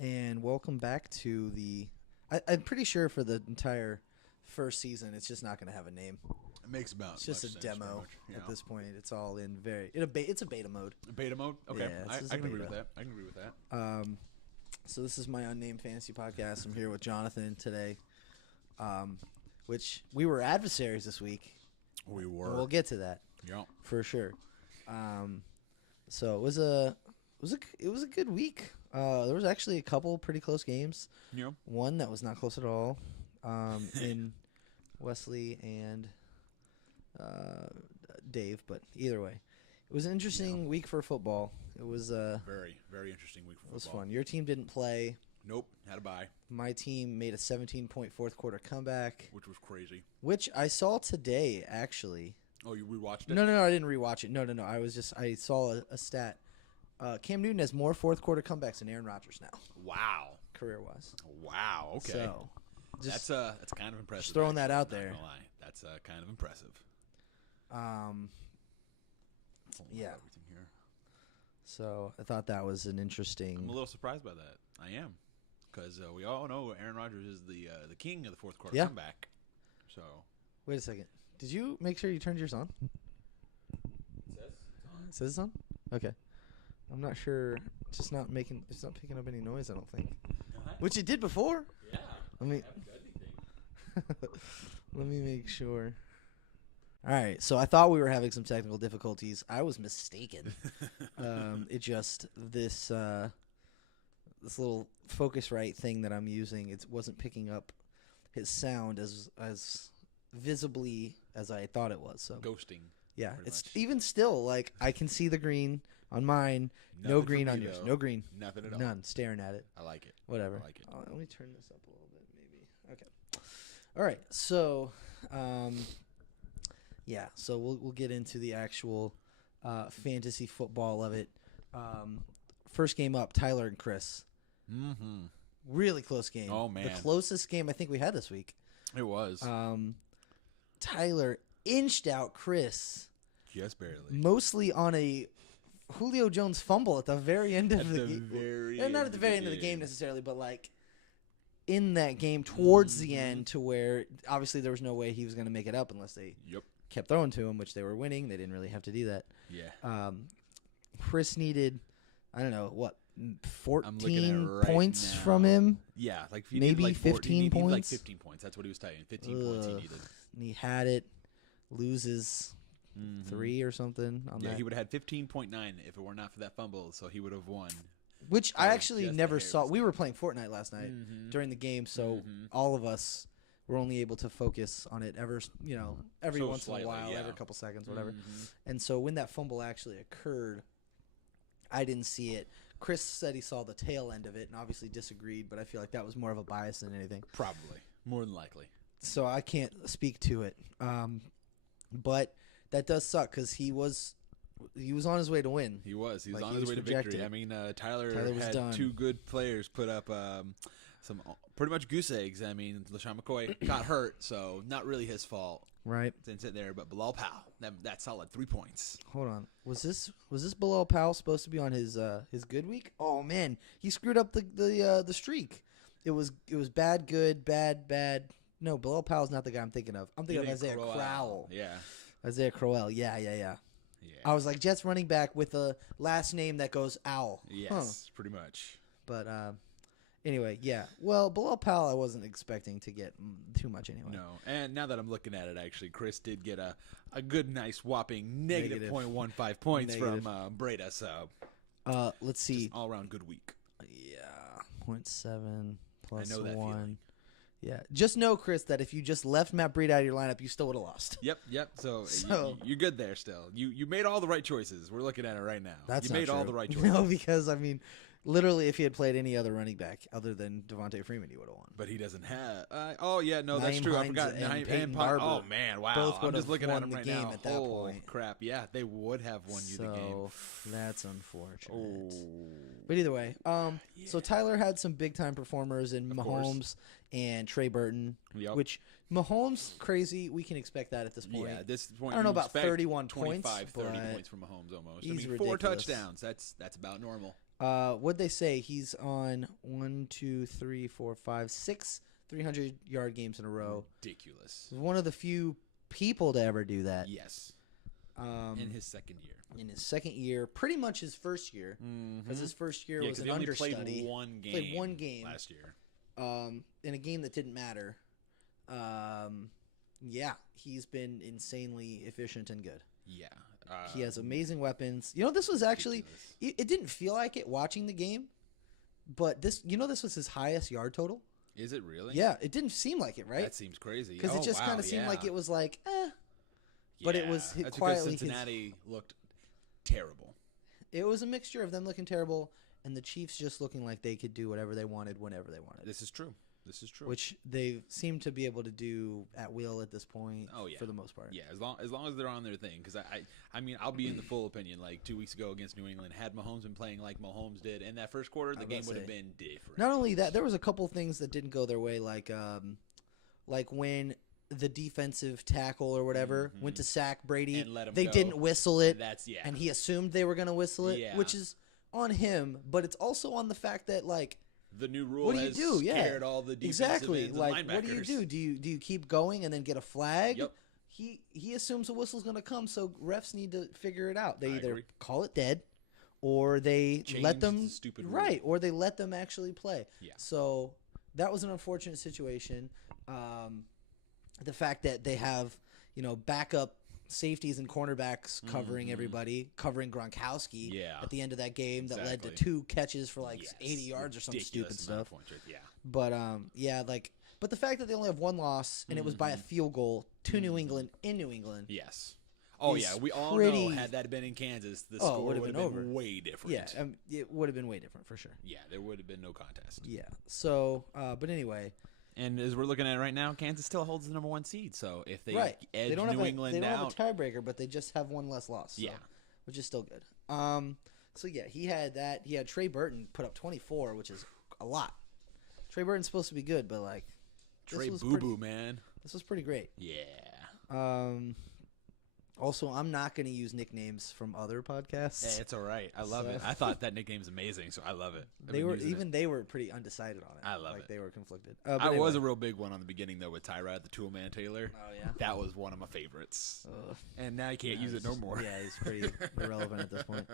and welcome back to the. I'm pretty sure for the entire first season, it's just not going to have a name. It makes about. It's just a sense, demo much, at this point. It's all in it's a beta mode. Beta mode. Okay, Yeah, I can agree with that. I can agree with that. So this is my unnamed fantasy podcast. I'm here with Jonathan today, which we were adversaries this week. We And were. we'll get to that Yeah. for sure. So it was a good week. There was actually a couple pretty close games. Yeah. One that was not close at all. In Wesley and Dave, but either way, it was an interesting week for football. It was Very, very interesting week for football. it was fun. Your team didn't play. Nope. Had a bye, My team made a 17-point fourth quarter comeback, which was crazy. which I saw today actually. Oh, you rewatched it? No, I didn't rewatch it. No. I saw a stat. Cam Newton has more fourth quarter comebacks than Aaron Rodgers now, Wow. career wise. Wow. Okay. So that's kind of impressive. just throwing that actually, out not there. gonna lie. That's kind of impressive. Yeah. Everything here. So I thought that was an interesting. I'm a little surprised by that. I am, because we all know Aaron Rodgers is the king of the fourth quarter Yeah. comeback. So. Wait a second. Did you make sure you turned yours on? It says it's on? Okay. I'm not sure. It's not picking up any noise, I don't think. Which it did before. Yeah. Let me let me make sure. All right. So I thought we were having some technical difficulties. I was mistaken. It just this little Focusrite thing that I'm using, it wasn't picking up his sound as visibly as I thought it was. So Ghosting. yeah, pretty it's much. even still like I can see the green on mine, no Nothing green for on me, yours, though. no green, Nothing at all. none. Staring at it, I like it. whatever. I like it. Let me turn this up a little bit, maybe. Okay. All right. So, yeah. So we'll get into the actual fantasy football of it. First game up, Tyler and Chris. Mm-hmm. Really close game. Oh, man. The closest game I think we had this week. It was. Tyler inched out Chris. Just barely. Mostly on a Julio Jones fumble at the very end of the game. Not at the very end of the game necessarily, but like in that game towards the end, to where obviously there was no way he was going to make it up unless they kept throwing to him, which they were winning. They didn't really have to do that. Yeah. Chris needed, I don't know, what, I'm looking 14 at it right points now. from him? Yeah, like if you Maybe need like 15 he needed like points? 15 points. That's what he was saying. 15 points he Ugh. needed. And he had it, loses 3 or something on Yeah, that. he would have had 15.9 if it were not for that fumble, so he would have won. Which I was actually just never a saw. hair's We were playing Fortnite last night during the game, so all of us were only able to focus on it every So once slightly, in a while, yeah. every couple seconds, whatever. And so when that fumble actually occurred, I didn't see it. Chris said he saw the tail end of it and obviously disagreed, but I feel like that was more of a bias than anything. Probably. More than likely. So I can't speak to it. But that does suck because he was on his way to win. He was. He was Like, on he his was way to projected. victory. I mean, Tyler was had done. two good players put up some pretty much goose eggs. I mean, LaShawn McCoy got hurt, so not really his fault. Right. Didn't sit there, but Bilal Powell, that solid 3 points. Hold on. Was this Bilal Powell supposed to be on his good week? Oh man, he screwed up the streak. It was bad, good, bad. No, Bilal Powell's not the guy I'm thinking of. I'm thinking of Isaiah Crowell. Yeah. Isaiah Crowell. Yeah. Yeah. I was like Jets running back with a last name that goes Owl. Yes, pretty much. But anyway, yeah. Well, Bilal Powell I wasn't expecting to get too much anyway. No, and now that I'm looking at it, actually, Chris did get a good, nice, whopping negative 0.15 points from Breda. So let's see. just all around good week. Yeah, 0.7 plus I know that 1. feeling. Yeah, just know, Chris, that if you just left Matt Breida out of your lineup, you still would have lost. Yep. So, So- you're good there still. You made all the right choices. We're looking at it right now. That's you not made all true. the right choices. No, because I mean, literally, if he had played any other running back other than Devontae Freeman, he would have won. But he doesn't have. Oh yeah, no, that's Naeem true. I Hines forgot. and Naeem Peyton Pon- Barber Oh man, wow! both I'm would just have looking at won him the right game now. at that Oh point. crap! Yeah, they would have won you the game. So that's unfortunate. Oh. But either way, so Tyler had some big time performers in Of Mahomes course. and Trey Burton, Yep. which Mahomes crazy. We can expect that at this point. Yeah, at this point I don't know you about expect 31 points, 25, 30 but points from Mahomes almost. he's I mean, 4 ridiculous. touchdowns. That's about normal. What'd they say? He's on 1, 2, 3, 4, 5, 6 300-yard games in a row. Ridiculous. He's one of the few people to ever do that. Yes. In his second year. In his second year, pretty much his first year, because his first year was an understudy. Played one game last year. In a game that didn't matter. Yeah, he's been insanely efficient and good. Yeah. He has amazing weapons. This was actually it didn't feel like it watching the game, but this was his highest yard total. Is it really? Yeah, it didn't seem like it, right? That seems crazy. Because it just kind of seemed like it was like, but it was that's quietly. Because Cincinnati looked terrible. It was a mixture of them looking terrible and the Chiefs just looking like they could do whatever they wanted whenever they wanted. This is true. Which they seem to be able to do at will at this point. Oh, yeah. For the most part. Yeah, as long as they're on their thing. Because I mean, I'll be in the full opinion. Like 2 weeks ago against New England, had Mahomes been playing like Mahomes did in that first quarter, the game would have been different. Not only that, there was a couple things that didn't go their way, like when the defensive tackle or whatever went to sack Brady, and let him they go. didn't whistle it. And he assumed they were going to whistle it, Yeah. which is on him, but it's also on the fact that like. The new rule What do you do? scared all the defensive ends and like linebackers. what do you do? Do you keep going and then get a flag? Yep. He assumes a whistle's going to come, so refs need to figure it out. They I either agree. call it dead, or they let them the stupid rule. or they let them actually play. Yeah. So that was an unfortunate situation. The fact that they have backup safeties and cornerbacks covering everybody, covering Gronkowski at the end of that game that led to 2 catches for 80 yards or some stupid stuff. Yeah. But but the fact that they only have 1 loss and it was by a field goal to New England in New England. Yes. Oh yeah, we all know had that been in Kansas, the score would have been way different. Yeah, it would have been way different for sure. Yeah, there would have been no contest. Yeah. So, but anyway. And as we're looking at it right now, Kansas still holds the number 1 seed. So if they edge New England they don't out, have a tiebreaker, but they just have 1 less loss. So, which is still good. So yeah, he had that. He had Trey Burton put up 24, which is a lot. Trey Burton's supposed to be good, but like Trey Boo Boo, man. This was pretty great. Yeah. Also, I'm not going to use nicknames from other podcasts. Hey, it's all right. I love it. I thought that nickname's amazing, so I love it. They were pretty undecided on it. I love it. They were conflicted. I was a real big one on the beginning though with Tyrod, the Toolman Taylor. Oh yeah, that was one of my favorites. And now you can't use it no more. Yeah, he's pretty irrelevant at this point.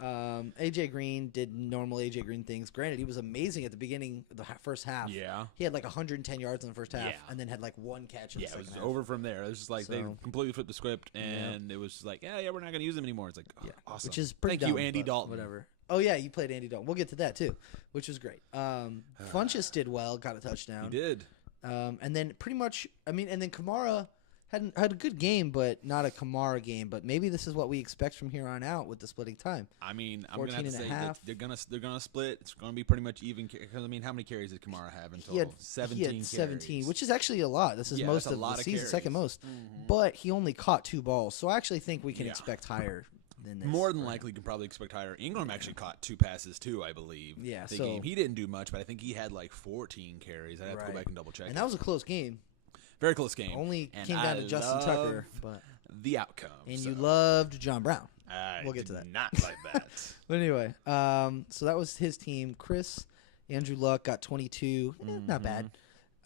AJ Green did normal AJ Green things. Granted, he was amazing at the beginning, the first half. Yeah, he had like 110 yards in the first half, and then had like 1 catch in the second half. It was over from there. It was just like they completely flipped the script, and it was just like, we're not going to use him anymore. It's like, awesome. Which is pretty Thank dumb, you, Andy Dalton. Whatever. Oh yeah, you played Andy Dalton. We'll get to that too, which was great. Funchess did well, got a touchdown. He did. And then pretty much, and then Kamara had a good game, but not a Kamara game. But maybe this is what we expect from here on out with the splitting time. I mean, I'm gonna have to say that they're gonna split. It's gonna be pretty much even. Because how many carries did Kamara have in total? He had 17. 17, which is actually a lot. This is most of the season, second most. But he only caught 2 balls, so I actually think we can expect higher than this. More than likely, can probably expect higher. Ingram actually caught 2 passes too, I believe. Yeah, the game he didn't do much, but I think he had like 14 carries. I have to go back and double check. And that was a close game. Very close game. Only came down to Justin Tucker, but the outcome. And you loved John Brown. We'll get to that. Not like that. But anyway, so that was his team. Andrew Luck got 22. Not bad.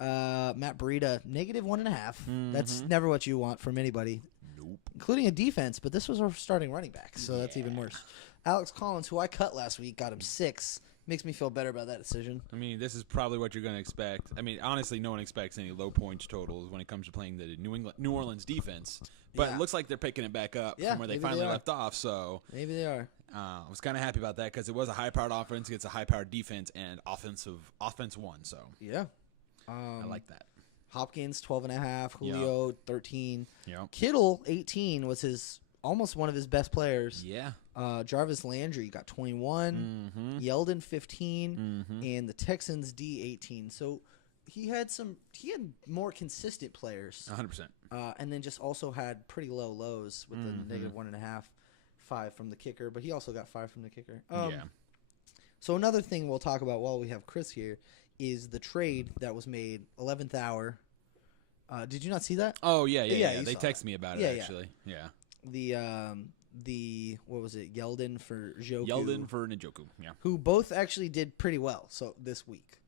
Matt Breida, -1.5. That's never what you want from anybody. Nope. Including a defense, but this was our starting running back, so that's even worse. Alex Collins, who I cut last week, got him 6. Makes me feel better about that decision. I mean, this is probably what you're going to expect. I mean, honestly, no one expects any low points totals when it comes to playing the New Orleans defense. But it looks like they're picking it back up from where they finally left off. So maybe they are. I was kind of happy about that because it was a high-powered offense against a high-powered defense, and offense won. So yeah, I like that. Hopkins 12.5, Julio 13, Kittle 18 was almost one of his best players. Yeah. Jarvis Landry got 21, Yeldon 15, and the Texans D 18. So he had more consistent players. 100%. And then just also had pretty low lows with the -1.5, 5 from the kicker, but he also got 5 from the kicker. So another thing we'll talk about while we have Chris here is the trade that was made 11th hour. Did you not see that? Oh yeah. They texted me about it actually. Yeah. what was it? Yeldon for Joku. Yeldon for Njoku, yeah. Who both actually did pretty well this week.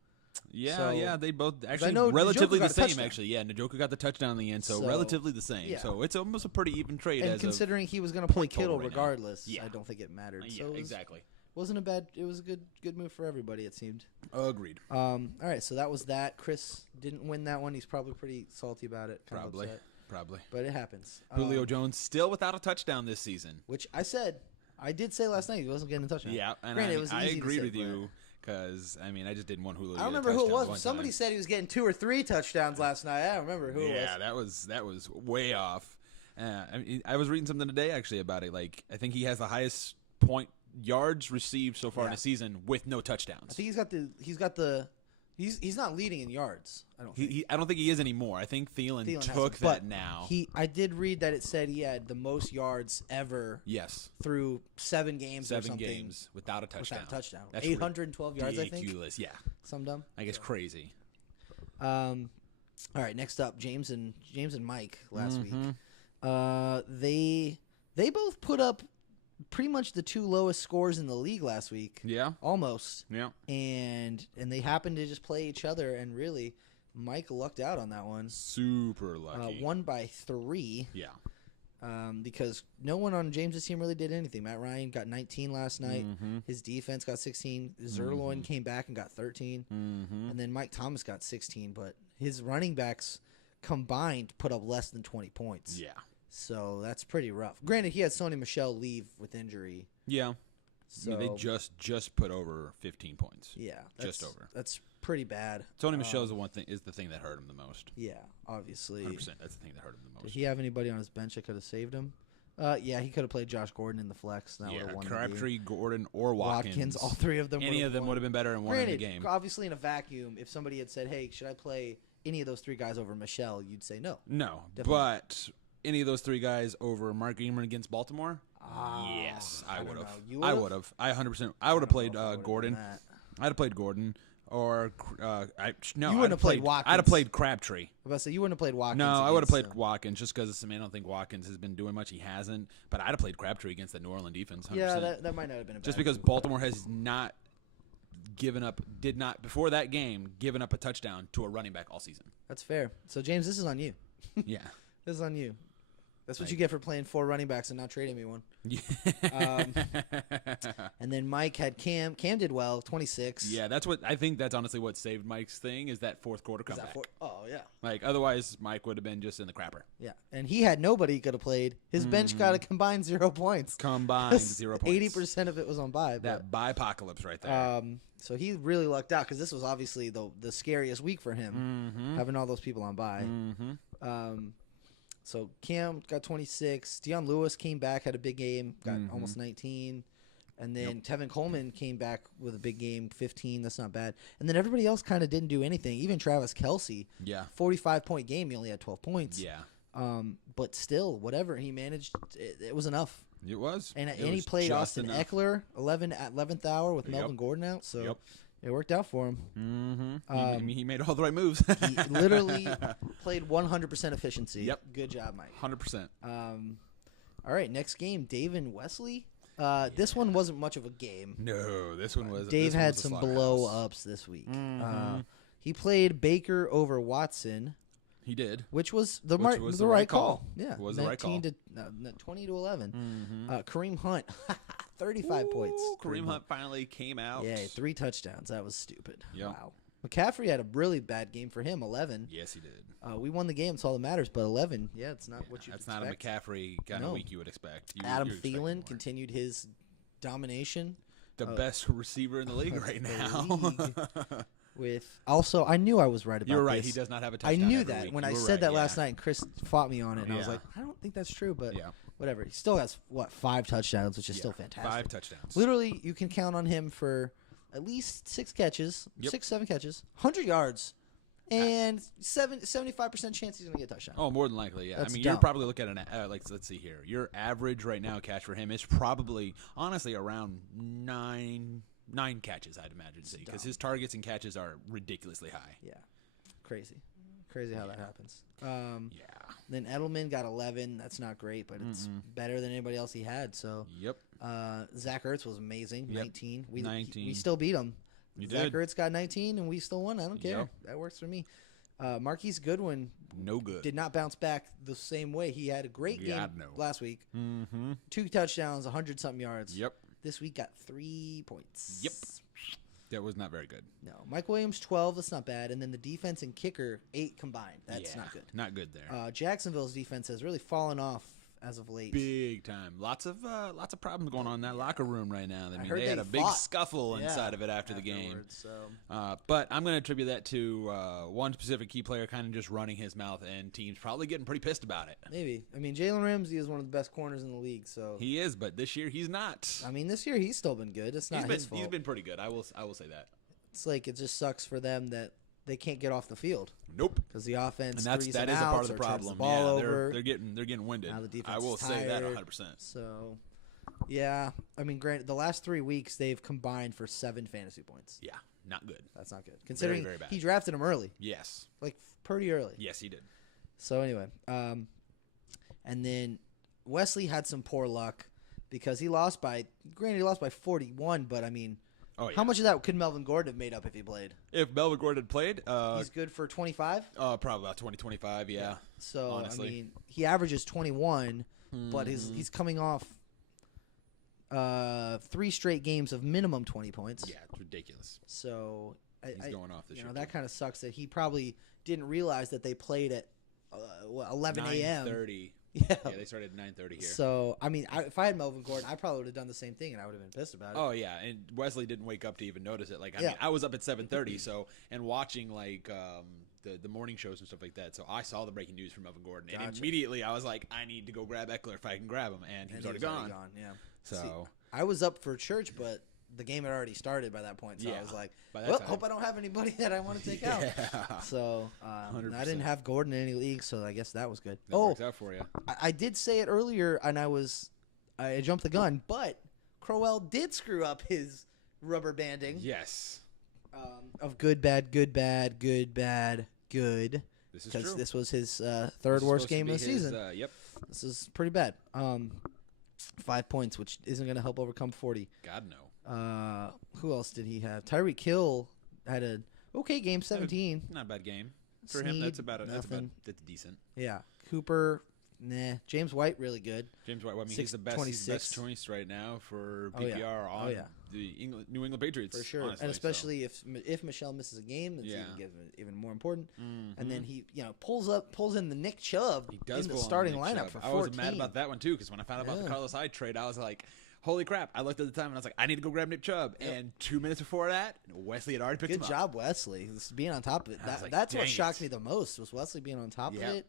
Yeah, So, they both actually relatively the same. Actually, yeah, Njoku got the touchdown in the end, so relatively the same. Yeah. So it's almost a pretty even trade. And considering he was going to play Kittle regardless, I don't think it mattered. Yeah, exactly. Wasn't a bad. It was a good move for everybody. It seemed. Agreed. All right, so that was that. Chris didn't win that one. He's probably pretty salty about it. Probably. But it happens. Julio Jones still without a touchdown this season. Which I did say last night he wasn't getting a touchdown. Yeah, and Granted, it was I easy agreed to say, with you because I just didn't want Julio. I don't remember who it was. Somebody said he was getting 2 or 3 touchdowns last night. I don't remember who it was. Yeah, that was way off. I was reading something today actually about it. Like I think he has the highest point yards received so far in a season with no touchdowns. I think he's not leading in yards. I don't think. I don't think he is anymore. I think Thielen took that now. I did read that it said he had the most yards ever. Yes. Through 7 games or something. 7 games without a touchdown. That's 812 yards, I think. Ridiculous, yeah. Some dumb. I guess crazy. All right, next up, James and Mike last week. They both put up pretty much the 2 lowest scores in the league last week. Yeah. Almost. Yeah. And they happened to just play each other, and really, Mike lucked out on that one. Super lucky. Won by 3. Yeah. Because no one on James's team really did anything. Matt Ryan got 19 last night. His defense got 16. Zerloin came back and got 13. And then Mike Thomas got 16. But his running backs combined put up less than 20 points. Yeah. So that's pretty rough. Granted, he had Sony Michel leave with injury. Yeah. So they just put over 15 points. Yeah. Just over. That's pretty bad. Sony Michel is the thing that hurt him the most. Yeah, obviously. 100%. That's the thing that hurt him the most. Did he have anybody on his bench that could have saved him? Yeah, he could have played Josh Gordon in the flex. And that would have won Crabtree, Gordon, or Watkins. All 3 of them. Any of them would have been better and won the game. Obviously, in a vacuum, if somebody had said, "Hey, should I play any of those 3 guys over Michel?" You'd say no. No, definitely. But any of those 3 guys over Mark Ingram against Baltimore? Yes, I would have. I would have. 100%. I would have played Gordon. I'd have played Gordon. Or you wouldn't have played Watkins. I'd have played Crabtree. I was about to say you wouldn't have played Watkins. No, I would have played Watkins just because I don't think Watkins has been doing much. He hasn't. But I'd have played Crabtree against the New Orleans defense. 100%. Yeah, that might not have been a bad just because Baltimore has not before that game given up a touchdown to a running back all season. That's fair. So James, this is on you. Yeah, this is on you. That's what you get for playing 4 running backs and not trading me one. Yeah. And then Mike had Cam. Cam did well, 26. Yeah, I think that's honestly what saved Mike's thing is that 4th quarter comeback. Oh, yeah. Like, otherwise, Mike would have been just in the crapper. Yeah, and he had nobody he could have played. His bench got a combined 0 points. Combined 0 points. 80% of it was on bye. That bye-apocalypse right there. So he really lucked out because this was obviously the scariest week for him, having all those people on bye. So Cam got 26. Deion Lewis came back, had a big game, got almost 19. And then Tevin Coleman came back with a big game, 15. That's not bad. And then everybody else kind of didn't do anything. Even Travis Kelce, 45-point game. He only had 12 points. Yeah. But still, whatever. He managed. It was enough. It was. And he played Austin Eckler 11th hour with Melvin Gordon out. So it worked out for him. He made all the right moves. He literally played 100% efficiency. Yep. Good job, Mike. 100%. All right, next game, Dave and Wesley. This one wasn't much of a game. No, this one was. Dave had some blow-ups this week. He played Baker over Watson. He did, which was the right call. Yeah, was the right call. 20 to 11. Kareem Hunt, 35 points. Kareem Hunt finally came out. Yeah, 3 touchdowns. That was stupid. Yep. Wow. McCaffrey had a really bad game for him. 11. Yes, he did. We won the game. It's all that matters. But 11, it's not what you. That's not a McCaffrey kind of week you would expect. Adam Thielen continued his domination. The best receiver in the league right now. I knew I was right about this. You're right. He does not have a touchdown. I knew that week. when I said that last night, and Chris fought me on it, and I was like, I don't think that's true, but whatever. He still has 5 touchdowns, which is still fantastic. 5 touchdowns. Literally, you can count on him for at least 6 catches, 7 catches, 100 yards, and 75% chance he's gonna get a touchdown. Oh, more than likely, yeah. That's you're probably looking at let's see here. Your average right now catch for him is probably honestly around 9 catches, I'd imagine, because his targets and catches are ridiculously high. Yeah, crazy. Crazy how that happens. Yeah. Then Edelman got 11. That's not great, but it's better than anybody else he had. So Yep. Zach Ertz was amazing. Yep. 19. 19. We still beat him. You Zach did. Ertz got 19, and we still won. I don't care. Yep. That works for me. Marquise Goodwin No good. did not bounce back the same way. He had a great game last week. 2 touchdowns, 100-something yards. Yep. This week got 3 points. Yep. That was not very good. No. Mike Williams, 12. That's not bad. And then the defense and kicker, 8 combined. That's not good. Not good there. Jacksonville's defense has really fallen off as of late. Big time. Lots of problems going on in that locker room right now. I mean, heard they had they a big fought. scuffle inside of it after the game. So. But I'm going to attribute that to one specific key player kind of just running his mouth, and teams probably getting pretty pissed about it. Maybe. I mean, Jalen Ramsey is one of the best corners in the league. So he is, but this year he's not. I mean, this year he's still been good. It's not his fault. He's been pretty good. I will say that. It's like it just sucks for them that they can't get off the field. Nope. Because the offense and that is a part of the problem. The ball over. They're getting winded. Now the defense I will is say that tired. 100%. So, yeah. I mean, granted, the last 3 weeks they've combined for 7 fantasy points. Yeah, not good. That's not good. Considering very bad. he drafted him early. Yes. Like pretty early. Yes, he did. So anyway, and then Wesley had some poor luck because he lost by 41, but I mean, how much of that could Melvin Gordon have made up if he played? If Melvin Gordon had played, he's good for 25. Probably about 20, 25, yeah. So honestly. I mean, he averages 21, but he's coming off 3 straight games of minimum 20 points. Yeah, it's ridiculous. So he's going off this year. That kind of sucks that he probably didn't realize that they played at 11 a.m. 9:30. Yeah, they started at 9:30 here. So I mean, if I had Melvin Gordon, I probably would have done the same thing, and I would have been pissed about it. Oh yeah, and Wesley didn't wake up to even notice it. Like I mean, I was up at 7:30, so and watching like the morning shows and stuff like that. So I saw the breaking news from Melvin Gordon, and immediately I was like, I need to go grab Eckler if I can grab him, and he was already gone. Yeah. So see, I was up for church, but the game had already started by that point. So I was like, well, hope I don't have anybody that I want to take out. So I didn't have Gordon in any leagues, so I guess that was good. That works out for you. I did say it earlier, and I jumped the gun, but Crowell did screw up his rubber banding. Yes. Of good, bad, good, bad, good, bad, good. This is true. Because this was his third worst game of the season. Yep. This is pretty bad. 5 points, which isn't going to help overcome 40. God, no. Who else did he have? Tyreek Hill had a okay game, 17. Not a bad game for Snead, him. That's decent. Yeah, Cooper, nah. James White, really good. James White, I mean, he's the best choice right now for PPR on the New England Patriots for sure, honestly, and especially if Michelle misses a game, it's even more important. And then he pulls in the Nick Chubb in the starting lineup for 14. I was mad about that one too because when I found out about the Carlos Hyde trade, I was like, holy crap. I looked at the time and I was like, I need to go grab Nick Chubb. Yep. And 2 minutes before that, Wesley had already picked him up. Good job, Wesley. Being on top of it. That's what shocked me the most was Wesley being on top of it.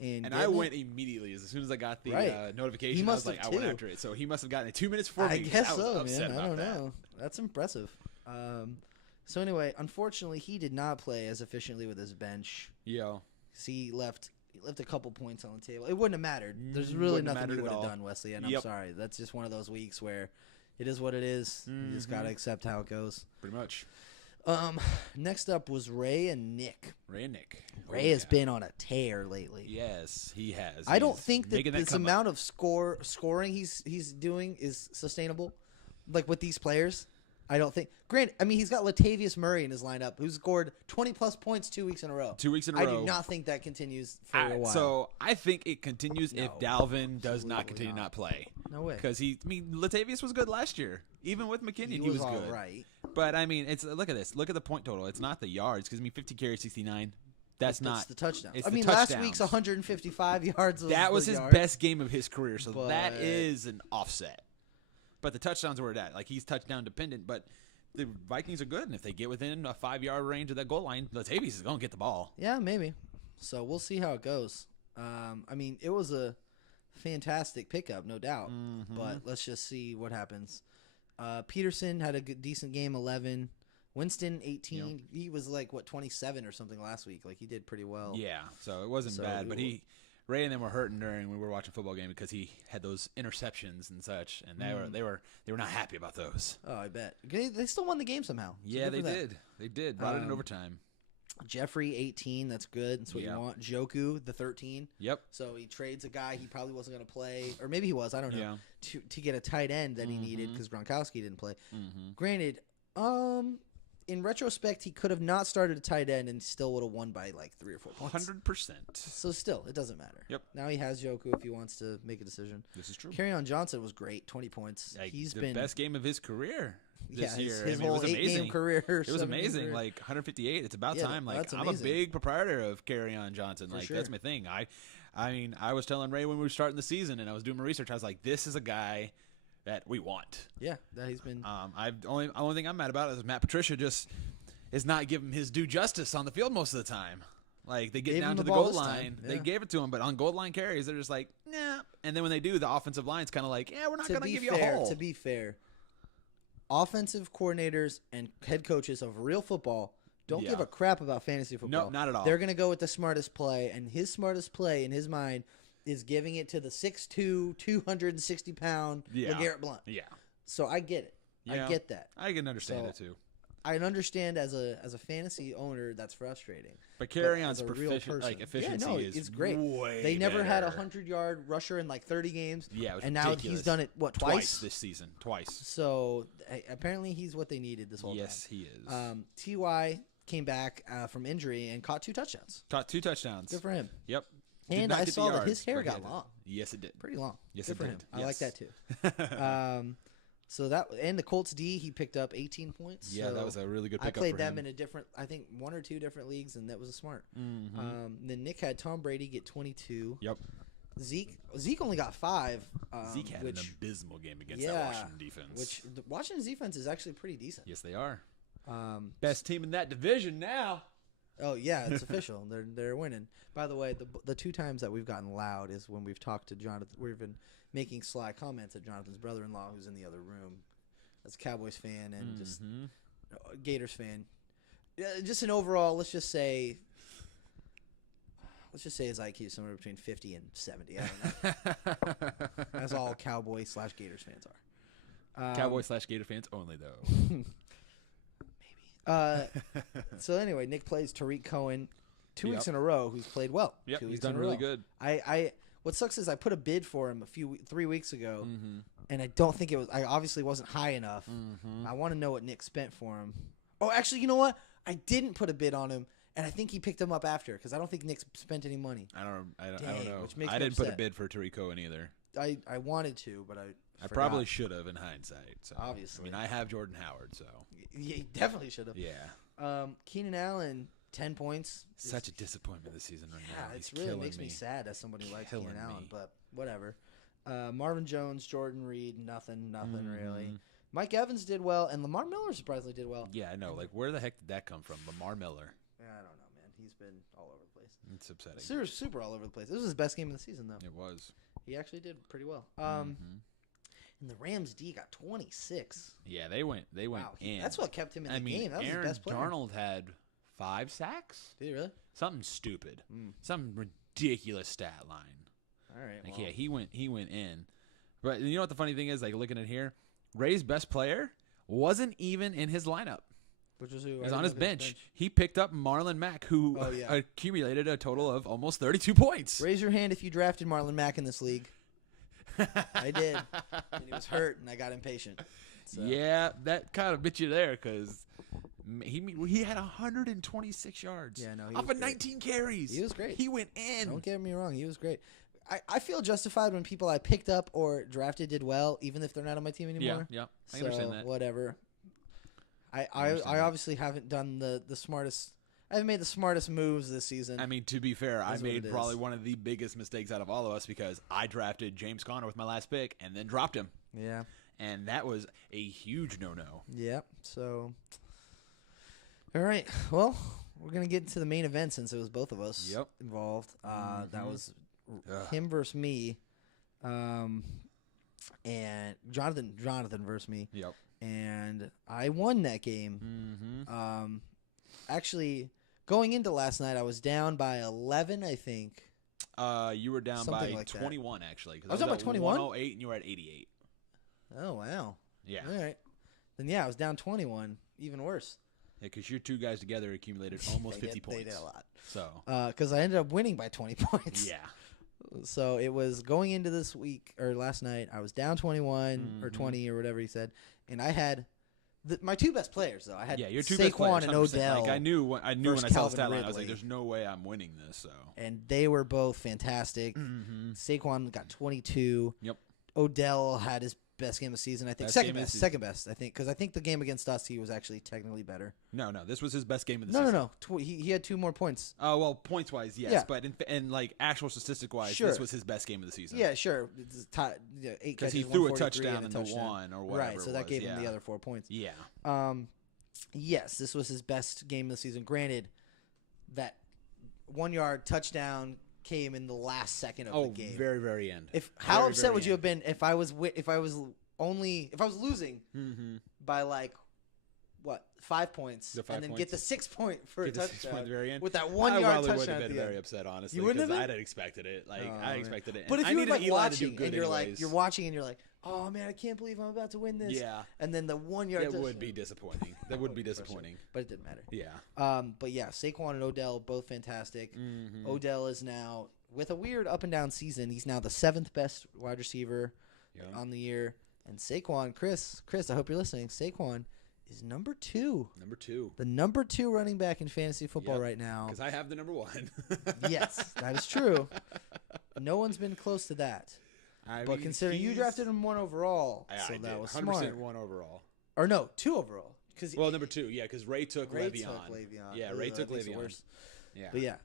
And I went immediately. As soon as I got the notification, I was like, I went after it. So he must have gotten it 2 minutes before me. I guess I was so, upset man. about I don't that. know. That's impressive. So anyway, unfortunately, he did not play as efficiently with his bench. Yo. He left a couple points on the table. It wouldn't have mattered. There's really nothing you would have done, Wesley, and I'm sorry. That's just one of those weeks where it is what it is. You just got to accept how it goes. Pretty much. Next up was Ray and Nick. Ray has been on a tear lately. Yes, he has. I don't think that this amount of scoring he's doing is sustainable. Like with these players, I don't think. Granted, I mean he's got Latavius Murray in his lineup, who scored 20+ points 2 weeks in a row. I do not think that continues for a while. So I think it continues if Dalvin does not continue not play. No way. Because Latavius was good last year, even with McKinnon. He was good. Right. But I mean, look at this. Look at the point total. It's not the yards because 50 carries, 69. That's not the touchdown. It's last week's 155 yards. That was his best game of his career, so that is an offset. But the touchdowns were that. Like he's touchdown dependent, but the Vikings are good, and if they get within a 5-yard range of that goal line, Latavius is going to get the ball. Yeah, maybe. So we'll see how it goes. I mean, it was a fantastic pickup, no doubt. But let's just see what happens. Peterson had a decent game, 11. Winston, 18. Yep. He was like, 27 or something last week. Like, he did pretty well. Yeah, so it wasn't bad. But Ray and them were hurting during when we were watching football game because he had those interceptions and such, and they were not happy about those. Oh, I bet. They still won the game somehow. Yeah, they did. They did. Brought it in overtime. Jeffrey 18, that's good. That's what you want. Joku the 13. Yep. So he trades a guy he probably wasn't going to play, or maybe he was. I don't know. To get a tight end that he needed because Gronkowski didn't play. Granted, in retrospect, he could have not started a tight end and still would have won by like 3 or 4 points. 100%. So still, it doesn't matter. Yep. Now he has Joku if he wants to make a decision. This is true. Kerryon Johnson was great, 20 points. He's been best game of his career. This year. His whole it was amazing. 8-game career. It was amazing. Like 158. It's about time. Like I'm a big proprietor of Kerryon Johnson. Like that's my thing. I mean, I was telling Ray when we were starting the season and I was doing my research. I was like, this is a guy that we want. Yeah, that he's been. Only thing I'm mad about is Matt Patricia just is not giving him his due justice on the field most of the time. Like they get down to the goal line, they gave it to him, but on goal line carries, they're just like, nah. And then when they do, the offensive line's kind of like, yeah, we're not going to give you a hole. To be fair. Offensive coordinators and head coaches of real football don't give a crap about fantasy football. No, not at all. They're going to go with the smartest play, and his smartest play in his mind is giving it to the 6'2", 260-pound LeGarrette Blount. Yeah. So I get it. I get that. I can understand it too. I understand as a fantasy owner that's frustrating. But Kerryon's efficiency is great. They never had a 100-yard rusher in like 30 games. Yeah, it was and ridiculous. Now he's done it twice this season. Twice. So apparently he's what they needed this whole time. Yes, he is. Ty came back from injury and caught 2 touchdowns. Good for him. Yep. And I saw that his hair got long. Yes, it did. Pretty long. Yes, Good it for did. him. I like that too. So that and the Colts D, he picked up 18 points. Yeah, so that was a really good pickup. I played for them him. in a different, I think 1 or 2 different leagues, and that was a smart. Then Nick had Tom Brady get 22. Yep. Zeke only got 5. Zeke had an abysmal game against that Washington defense. Which the Washington's defense is actually pretty decent. Yes, they are. Best team in that division now. Oh yeah, it's official. They're winning. By the way, the 2 times that we've gotten loud is when we've talked to Jonathan. We've been making sly comments at Jonathan's brother-in-law, who's in the other room. As a Cowboys fan and just Gators fan. Just an overall, let's just say his IQ is somewhere between 50 and 70. I don't know. As all Cowboys/Gators fans are. Cowboys/Gator fans only, though. Maybe. So anyway, Nick plays Tariq Cohen 2 weeks in a row, who's played well. Yep, he's done really good. What sucks is I put a bid for him 3 weeks ago, and I don't think it was. I obviously wasn't high enough. I want to know what Nick spent for him. Oh, actually, you know what? I didn't put a bid on him, and I think he picked him up after because I don't think Nick spent any money. I don't know. Which makes I me didn't upset. put a bid for Tariq Cohen either. I wanted to, but I forgot. Probably should have in hindsight. So. Obviously, I mean, I have Jordan Howard, so yeah, you definitely should have. Yeah. Keenan Allen. 10 points. Such a disappointment this season right now. It really makes me sad as somebody who likes Keenan Allen, but whatever. Marvin Jones, Jordan Reed, nothing really. Mike Evans did well, and Lamar Miller surprisingly did well. Yeah, I know. Like, where the heck did that come from? Lamar Miller. I don't know, man. He's been all over the place. It's upsetting. Super all over the place. This was his best game of the season, though. It was. He actually did pretty well. And the Rams D got 26. Yeah, they went in. That's what kept him in the game. That was Aaron his best player. Darnold had 5 sacks? Did he really? Something stupid. Some ridiculous stat line. All right. Like, yeah, he went in. But you know what the funny thing is? Like, looking at here, Ray's best player wasn't even in his lineup. Which was who? He was on his bench. He picked up Marlon Mack, who yeah. accumulated a total of almost 32 points. Raise your hand if you drafted Marlon Mack in this league. I did. And he was hurt, and I got impatient. So. Yeah, that kind of bit you there because he had 126 yards. Yeah, no, off of 19 carries. He was great. He went in. Don't get me wrong. He was great. I feel justified when people I picked up or drafted did well, even if they're not on my team anymore. Yeah, I understand that. Whatever. I obviously haven't done the smartest. I haven't made the smartest moves this season. I mean, to be fair, I made probably one of the biggest mistakes out of all of us because I drafted James Conner with my last pick and then dropped him. Yeah. And that was a huge no-no. Yep. So, all right. Well, we're going to get into the main event since it was both of us involved. That was him versus me, and Jonathan versus me. Yep. And I won that game. Actually, going into last night, I was down by 11, I think. You were down something by like 21, actually. I was down by 21? 108, and you were at 88. Oh, wow. Yeah. All right. Then, yeah, I was down 21. Even worse. because your two guys together accumulated almost 50 points. They did a lot. So, because I ended up winning by 20 points. yeah. So it was going into this week or last night. I was down 21 or 20 or whatever he said, and I had my two best players though. I had your two Saquon best players, and Odell. Like I knew when I saw the Calvin stat line, I was Ridley. like, "There's no way I'm winning this." So, and they were both fantastic. Saquon got 22. Yep. Odell had his best game of the season. I think second best. I think because I think the game against us he was actually technically better. No, this was his best game of the season. No. He had 2 more points. Oh well, points wise, yes, Yeah. but in like actual statistic wise, Sure. this was his best game of the season. Yeah, sure. 8 because he catches, threw a 143 touchdown and in a the touchdown. one or whatever. Right, so that gave him the other 4 points. Yeah. Yes, this was his best game of the season. Granted, that 1-yard touchdown came in the last second of the game. Very, very end. How upset would you have been if I was losing by like what 5 points and then get the 6 point for a touchdown at the very end? with that 1 yard touchdown? I would have been very end. upset, honestly. You wouldn't have been? I'd expected it. Like I expected it. But if I you were needed like Eli to do watching good and you're anyways. like you're watching and you're like, oh man, I can't believe I'm about to win this. Yeah. And then the 1 yard touchdown. That would be disappointing. That would be disappointing. But it didn't matter. Yeah. But yeah, Saquon and Odell both fantastic. Odell is now with a weird up and down season. He's now the 7th best wide receiver on the year. And Saquon, Chris, I hope you're listening. Saquon is number 2. Number 2. The number 2 running back in fantasy football right now. Because I have the number 1. Yes, that is true. No one's been close to that. But considering you drafted him 1 overall, so that was 100% smart. 1 overall. Or no, 2 overall. Number 2, yeah, because Ray took Le'Veon. Yeah, Ray took Le'Veon. Yeah. But yeah,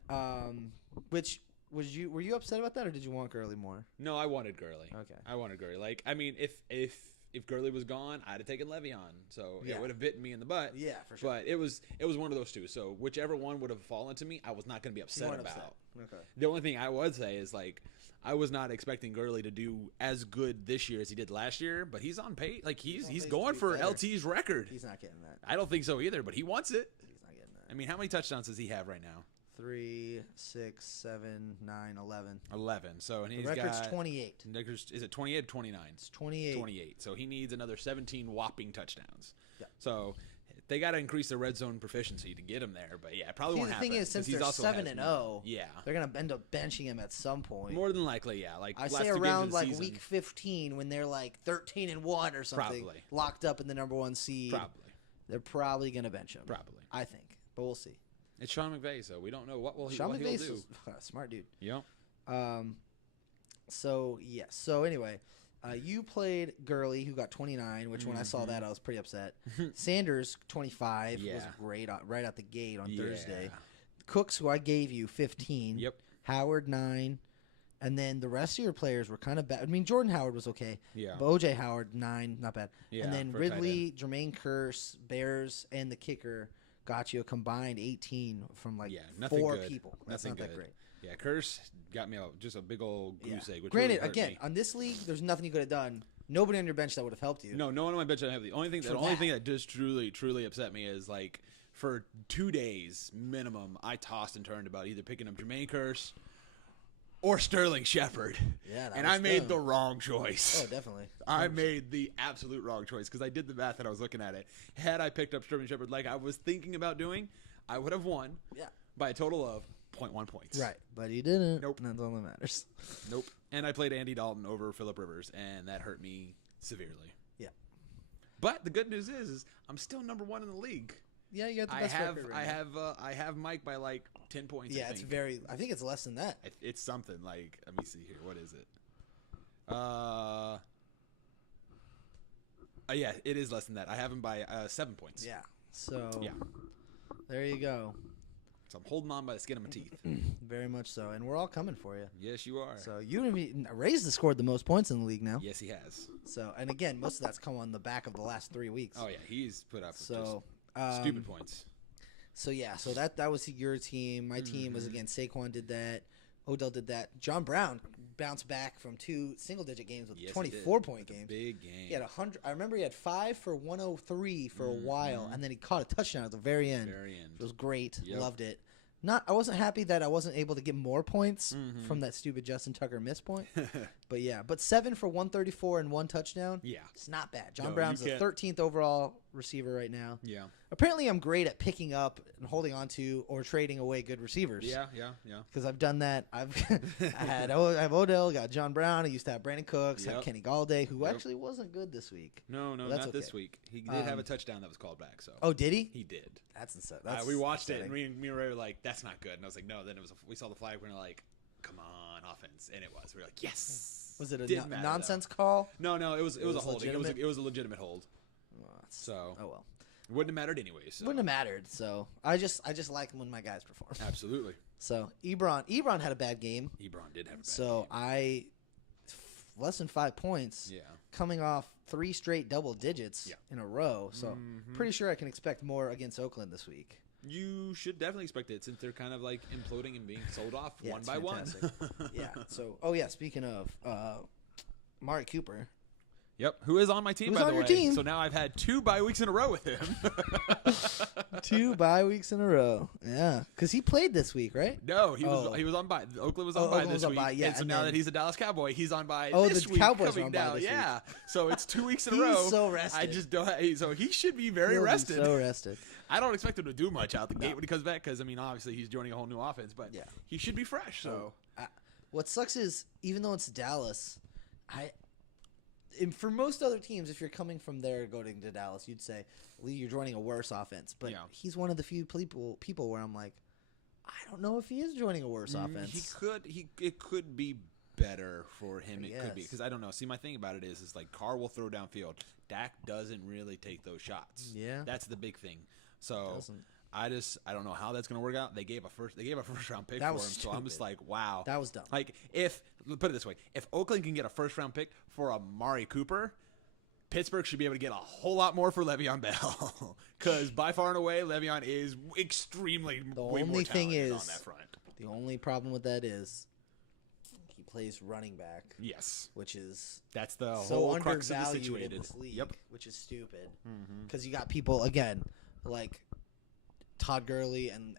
were you upset about that, or did you want Gurley more? No, I wanted Gurley. Okay. I wanted Gurley. Like, I mean, if Gurley was gone, I'd have taken Le'Veon. So it would have bitten me in the butt. Yeah, for sure. But it was one of those two. So whichever one would have fallen to me, I was not going to be upset about. Okay. The only thing I would say is like I was not expecting Gurley to do as good this year as he did last year, but he's on pace. Like he's going for better. LT's record. He's not getting that. I don't think so either, but he wants it. He's not getting that. I mean, how many touchdowns does he have right now? 3, 6, 7, 9, 11. 11. So and The he's record's got 28. Is it 28 or 29? It's 28. 28. So he needs another 17 whopping touchdowns. Yeah. So they got to increase their red zone proficiency to get him there. But yeah, it probably won't happen. The thing is, since they're 7-0, yeah, they're gonna end up benching him at some point. More than likely, yeah. Like I last say 2 games around of the like season, week 15 when they're like 13-1 or something, Probably. locked up in the number 1 seed. Probably. They're probably gonna bench him. Probably. I think, but we'll see. It's Sean McVay, so we don't know what Sean he'll McVay's do. a smart dude. Yep. So yes. So anyway, you played Gurley, who got 29, which when I saw that I was pretty upset. Sanders 25 was great right out the gate on Thursday. Cooks, who I gave you 15. Yep. Howard 9. And then the rest of your players were kind of bad. I mean, Jordan Howard was okay. Yeah. But O.J. Howard, 9, not bad. Yeah, and then for a tight Ridley, Jermaine Kearse, Bears, and the kicker got you a combined 18 from like 4 good. people. That's nothing not good. that great. Yeah, Curse got me just a big old goose egg. Which Granted, really hurt again, me. on this league, there's nothing you could have done. Nobody on your bench that would have helped you. No one on my bench I have. The only thing that just truly upset me is like for 2 days minimum, I tossed and turned about either picking up Jermaine Kearse or Sterling Shepard. Yeah, and I made the wrong choice. Oh, definitely. I made the absolute wrong choice because I did the math and I was looking at it. Had I picked up Sterling Shepard like I was thinking about doing, I would have won by a total of 0.1 points. Right, but you didn't. Nope. That's all that matters. Nope. And I played Andy Dalton over Phillip Rivers, and that hurt me severely. Yeah. But the good news is I'm still number 1 in the league. Yeah, you got the best record right now. I have Mike by like 10 points. Yeah, it's very. I think it's less than that. It's something like. Let me see here. What is it? Yeah, it is less than that. I have him by 7 points. Yeah. So. Yeah. There you go. So I'm holding on by the skin of my teeth. Very much so, and we're all coming for you. Yes, you are. So Ray's has scored the most points in the league now. Yes, he has. So, and again, most of that's come on the back of the last 3 weeks. Oh yeah, he's put up just stupid points. So yeah, so that was your team. My team was again Saquon did that, Odell did that. John Brown bounced back from 2 single-digit games with 24-point games. Big game. He had 100. I remember he had 5 for 103 for a while, and then he caught a touchdown at the very end. It was great. Yep. Loved it. I wasn't happy that I wasn't able to get more points from that stupid Justin Tucker miss point. But 7 for 134 and 1 touchdown. Yeah. It's not bad. John Brown's the 13th overall receiver right now. Yeah. Apparently, I'm great at picking up and holding on to or trading away good receivers. Yeah. Because I've done that. I have Odell, got John Brown. I used to have Brandon Cooks, had Kenny Galladay, who actually wasn't good this week. No, not this week. He did have a touchdown that was called back. So. Oh, did he? He did. That's insane. We watched it, and me and Ray were like, "That's not good." And I was like, "No." Then we saw the flag. We were like, "Come on, offense!" And it was. We were like, "Yes." Was it a nonsense call? No, it was a holding. It was a legitimate hold. So. Oh well. It wouldn't have mattered anyways. So. Wouldn't have mattered. So I just like when my guys perform. Absolutely. So Ebron had a bad game. Ebron did have a bad game. So less than 5 points. Yeah. Coming off 3 straight double digits in a row. So pretty sure I can expect more against Oakland this week. You should definitely expect it since they're kind of like imploding and being sold off one by fantastic. one. Yeah. So speaking of Amari Cooper. Yep, who is on my team, by the way. Team? So now I've had 2 bye weeks in a row with him. 2 bye weeks in a row. Yeah, because he played this week, right? No, he was on bye. Oakland was on bye this week. Yeah, and so now that he's a Dallas Cowboy, he's on bye this the week. Cowboys coming are on down. bye this yeah, week. So it's 2 weeks in a row. He's so rested. I just don't. So he should be very rested. So rested. I don't expect him to do much out the gate when he comes back because obviously he's joining a whole new offense, but he should be fresh. So what sucks is even though it's Dallas, and for most other teams, if you're coming from there going to Dallas, you'd say you're joining a worse offense. But he's one of the few people where I'm like, I don't know if he is joining a worse offense. It could be better for him. It could be because I don't know. See, my thing about it is like Carr will throw downfield. Dak doesn't really take those shots. Yeah, that's the big thing. So I don't know how that's going to work out. They gave a first round pick for him. Stupid. So I'm just like, wow, that was dumb. Like put it this way, if Oakland can get a first round pick for Amari Cooper, Pittsburgh should be able to get a whole lot more for Le'Veon Bell because by far and away Le'Veon is extremely way more talented on that front. The only problem with that is he plays running back. Yes, that's the so whole crux of the situation. In this league, which is stupid because you got people again like Todd Gurley and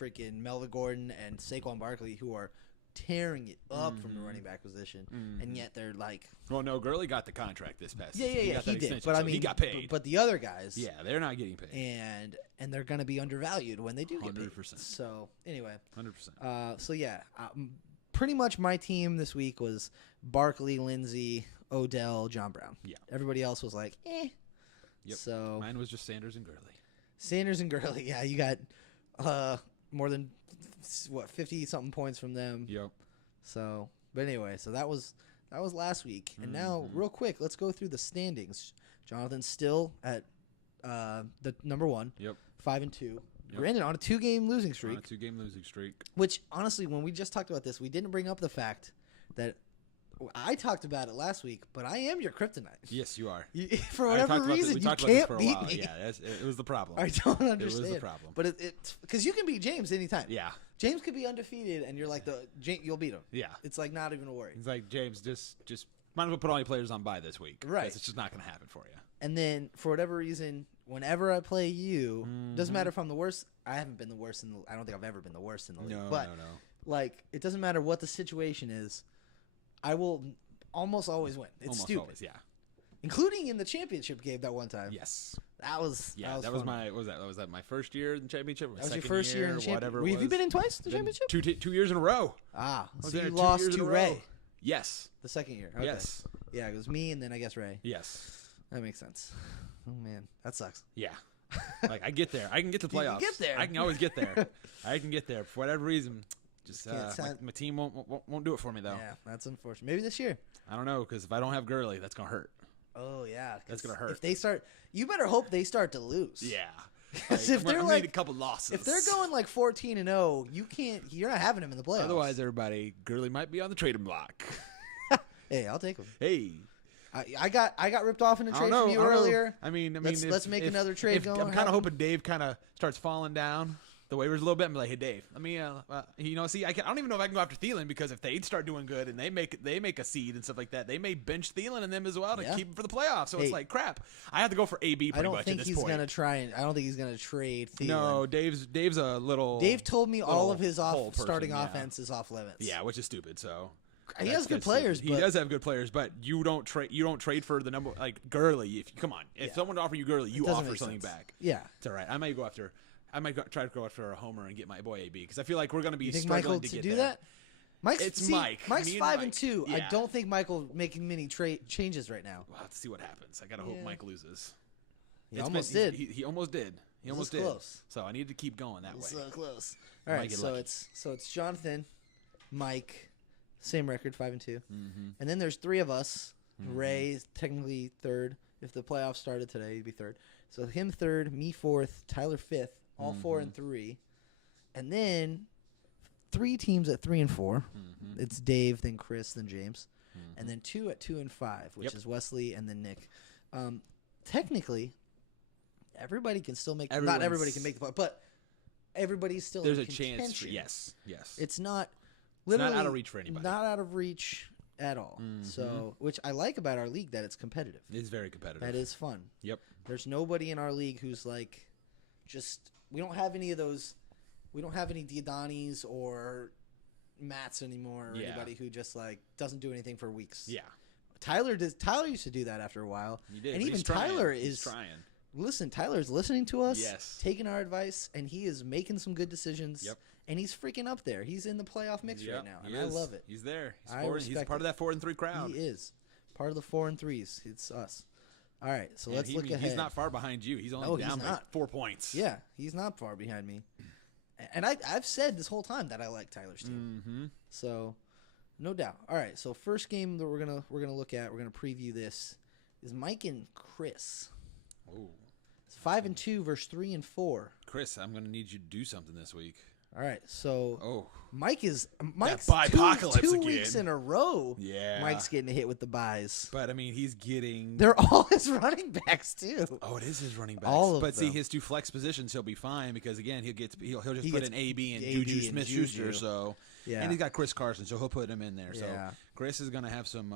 freaking Melvin Gordon and Saquon Barkley who are tearing it up from the running back position, and yet they're like, well, no, Gurley got the contract this past season. He did, but I mean, he got paid. But the other guys, they're not getting paid, and they're going to be undervalued when they do get 100%. paid. So anyway, 100%. So pretty much my team this week was Barkley, Lindsey, Odell, John Brown. Yeah, everybody else was like, eh. Yep. So mine was just Sanders and Gurley. Yeah, you got more than 50 something points from them. Yep. So, but anyway, so that was last week, and now real quick, let's go through the standings. Jonathan's still at the number 1. Yep. 5-2. Yep. Granted, on a 2-game losing streak. Which honestly, when we just talked about this, we didn't bring up the fact that I talked about it last week, but I am your kryptonite. Yes, you are. For whatever reason, you can't beat me. Yeah, it was the problem. I don't understand. It was the problem. But it because you can beat James anytime. Yeah. James could be undefeated, and you're like you'll beat him. Yeah. It's like not even a worry. It's like, James, just might as well put all your players on bye this week. Right. It's just not going to happen for you. And then for whatever reason, whenever I play you, doesn't matter if I'm the worst. I haven't been the worst I don't think I've ever been the worst in the league. No. Like, it doesn't matter what the situation is. I will almost always win. It's almost stupid. Always, yeah. Including in the championship game that one time. Yes. That was my was that my first year in the championship? That was your first year in the championship. Whatever. Have you been in twice the championship? 2 years in a row. So you lost to Ray. Yes. The second year. Okay. Yes. Yeah, it was me and then I guess Ray. Yes. That makes sense. Oh man, that sucks. Yeah. Like I get there. I can get to playoffs. You can get there. I can always get there. I can get there for whatever reason. Just my team won't do it for me though. Yeah, that's unfortunate. Maybe this year. I don't know because if I don't have Gurley, that's gonna hurt. Oh yeah, that's gonna hurt. If they start, you better hope they start to lose. Yeah. Because if they're like a couple losses, if they're going like 14-0, you're not having them in the playoffs. Otherwise, everybody, Gurley might be on the trading block. Hey, I'll take him. Hey. I got ripped off in a trade from you earlier. I mean, let's make another trade going. I'm kind of hoping Dave kind of starts falling down the waivers a little bit and be like, hey, Dave, let me, see, I don't even know if I can go after Thielen because if they start doing good and they make a seed and stuff like that, they may bench Thielen and them as well to keep him for the playoffs. So it's like, crap. I have to go for AB pretty much at this point. I don't think he's going to trade Thielen. No, Dave's a little. Dave told me all of his starting offense is off limits. Yeah, which is stupid, so. He has good players. He does have good players, but you don't trade. You don't trade for the number like Gurley. Come on, if someone offer you Gurley, you offer something back. Yeah, it's all right. I might try to go after a homer and get my boy AB because I feel like we're going to be you think struggling Michael to get do there. that. Mike's 5-2. Yeah. I don't think Michael making many changes right now. We'll have to see what happens. I gotta hope Mike loses. He almost did. He almost did. He almost did. Close. So I need to keep going that way. So close. All right. So it's Jonathan, Mike, same record 5-2, and then there's 3 of us. Ray is technically third. If the playoffs started today, he'd be third. So him third, me fourth, Tyler fifth, all 4-3, and then 3 teams at 3 and 4. It's Dave, then Chris, then James, and then 2 at 2 and 5, which is Wesley and then Nick. Technically, everybody can still make. Not everybody can make the playoff, but everybody's still. There's in a chance. contention. Yes. It's not. It's not out of reach for anybody. Not out of reach at all. So, which I like about our league, that it's competitive. It's very competitive. That is fun. Yep. There's nobody in our league who's like, we don't have any of those. We don't have any Diodanis or Matts anymore, or anybody who just like doesn't do anything for weeks. Yeah. Tyler used to do that after a while. He did. And even Tyler is trying. Listen, Tyler's listening to us, yes, taking our advice, and he is making some good decisions. Yep. And he's freaking up there. He's in the playoff mix right now, and I love it. He's there. He's part of that 4-3 crowd. He is part of the 4-3s. It's us. All right, so let's look ahead. He's not far behind you. He's only down by 4 points. Yeah, he's not far behind me. And I've said this whole time that I like Tyler's team. So, no doubt. All right, so first game that we're gonna look at, we're gonna preview this, is Mike and Chris. Oh. 5-2 versus 3-4. Chris, I'm gonna need you to do something this week. All right, so Mike's bipocalypse two again. weeks in a row. Yeah, Mike's getting hit with the buys. But I mean, he's getting. They're all his running backs too. Oh, it is his running backs. All of but them. see, his 2 flex positions, he'll be fine because again, he'll just put in AB and Juju Smith-Schuster. So and he's got Chris Carson, so he'll put him in there. So Chris is gonna have some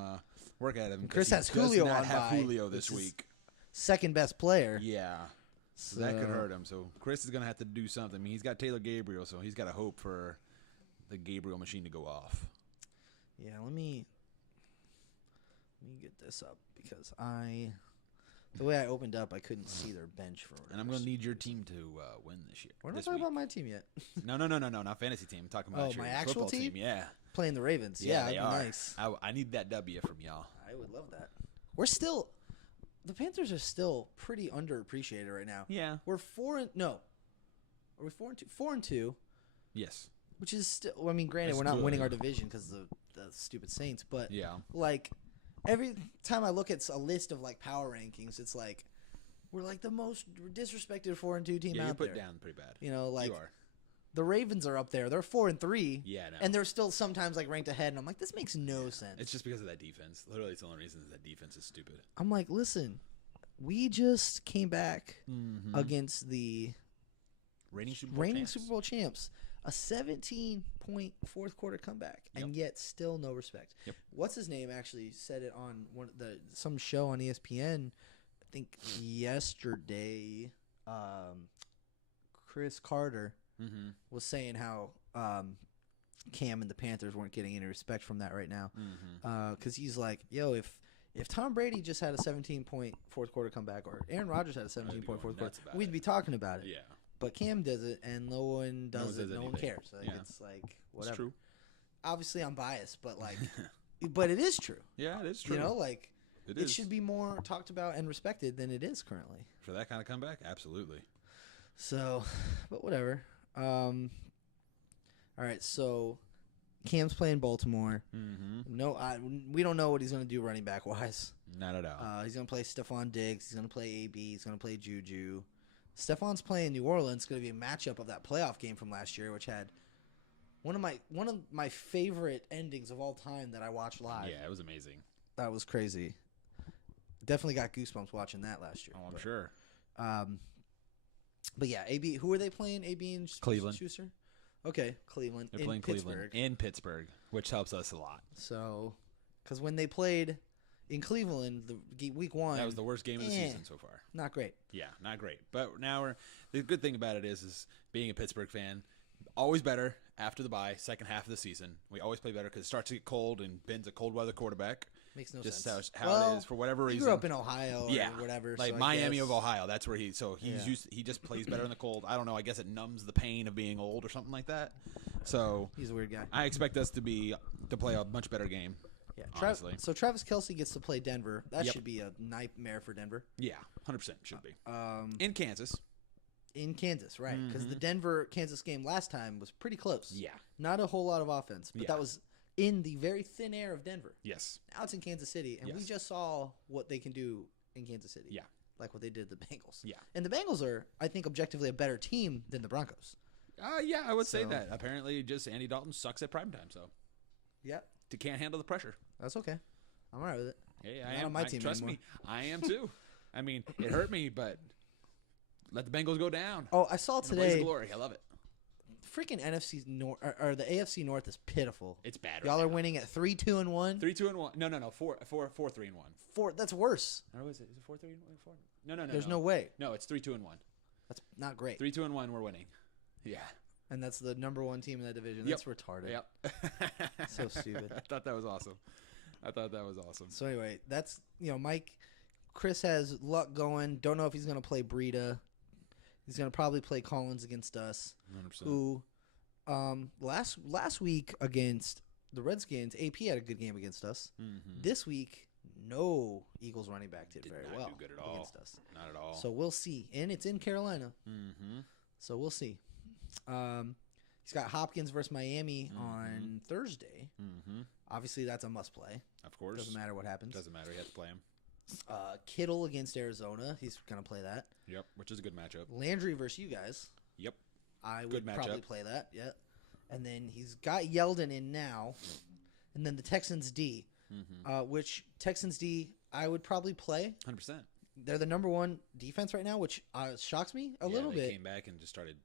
work at him. Chris has Julio not on have bye, Julio this week. Second best player. Yeah. So that could hurt him. So Chris is going to have to do something. I mean, he's got Taylor Gabriel, so he's got to hope for the Gabriel machine to go off. Yeah, let me get this up because the way I opened up, I couldn't see their bench for. And I'm going to need your team to win this year. We're not talking about my team yet. No, not fantasy team. I'm talking about your my actual football team. Yeah, playing the Ravens. Yeah, they that'd are. be nice. I need that W from y'all. I would love that. The Panthers are still pretty underappreciated right now. Yeah, we're 4-2? 4-2. Yes, which is still. I mean, granted, we're not winning our division because of the stupid Saints, but like every time I look at a list of like power rankings, it's like we're like the most disrespected 4-2 team out there. You put down pretty bad. You know, like you are. The Ravens are up there. They're 4-3. Yeah, no. And they're still sometimes like ranked ahead. And I'm like, this makes no sense. It's just because of that defense. Literally, it's the only reason that defense is stupid. I'm like, listen, we just came back against the reigning Super Bowl champs. A 17-point fourth quarter comeback, and yet still no respect. Yep. What's his name actually said it on some show on ESPN, I think yesterday. Chris Carter was saying how Cam and the Panthers weren't getting any respect from that right now, because he's like, yo, if Tom Brady just had a 17-point fourth quarter comeback, or Aaron Rodgers had a 17-point fourth quarter, we'd be talking about it. Yeah. But Cam does it, and no one does it. No one cares. Like, it's like whatever. It's true. Obviously, I'm biased, but like, but it is true. Yeah, it is true. You know, like it should be more talked about and respected than it is currently. For that kind of comeback, absolutely. So, but whatever. All right, so Cam's playing Baltimore. No, we don't know what he's going to do running back wise. Not at all. He's going to play Stephon Diggs. He's going to play AB. He's going to play Juju. Stephon's playing New Orleans. It's going to be a matchup of that playoff game from last year, which had one of my favorite endings of all time that I watched live. Yeah, it was amazing. That was crazy. Definitely got goosebumps watching that last year. Oh, I'm sure. But yeah, AB. Who are they playing? AB and Cleveland. Schuster. Okay, Cleveland. They're playing Cleveland in Pittsburgh, which helps us a lot. So, because when they played in Cleveland, week 1, that was the worst game of the season so far. Not great. Yeah, not great. But now the good thing about it is being a Pittsburgh fan, always better after the bye, second half of the season. We always play better because it starts to get cold, and Ben's a cold weather quarterback. Makes no just sense. How it is for whatever reason. He grew up in Ohio or whatever. Like so Miami of Ohio. That's where he's he just plays better in the cold. I don't know. I guess it numbs the pain of being old or something like that. So he's a weird guy. I expect us to play a much better game. Yeah, honestly. So Travis Kelce gets to play Denver. That should be a nightmare for Denver. Yeah, 100% should be. In Kansas. In Kansas, right? Because the Denver-Kansas game last time was pretty close. Yeah. Not a whole lot of offense, but that was in the very thin air of Denver. Yes. Now it's in Kansas City, and we just saw what they can do in Kansas City. Yeah. Like what they did to the Bengals. Yeah. And the Bengals are, I think, objectively a better team than the Broncos. Yeah, I would say that. Apparently, just Andy Dalton sucks at primetime, so. Yeah. He can't handle the pressure. That's okay. I'm all right with it. Hey, I am. On my team trust anymore. Me, I am too. I mean, it hurt me, but let the Bengals go down. Oh, I saw today. Glory. I love it. Freaking NFC North or the AFC North is pitiful. It's bad. Y'all are winning at 3-2-1. 3-2-1. No. 4-3-1. 4. That's worse. Or is it 4-3-1? No. There's no way. No, it's 3-2-1. That's not great. 3-2-1. We're winning. Yeah. And that's the number one team in that division. That's retarded. Yep. So stupid. I thought that was awesome. So anyway, that's Mike. Chris has luck going. Don't know if he's going to play Breida. He's going to probably play Collins against us. 100%. Who, last week against the Redskins, AP had a good game against us. Mm-hmm. This week, no Eagles running back did very well do good at all. against us. Not at all. So we'll see. And it's in Carolina. Mm-hmm. So we'll see. He's got Hopkins versus Miami on Thursday. Mm-hmm. Obviously, that's a must play. Of course. Doesn't matter what happens. Doesn't matter. He has to play him. Kittle against Arizona. He's going to play that. Yep, which is a good matchup. Landry versus you guys. Yep. I would probably play that. Yeah. And then he's got Yeldon in now. And then the Texans D, which Texans D I would probably play. 100%. They're the number one defense right now, which shocks me a little bit. They came back and just started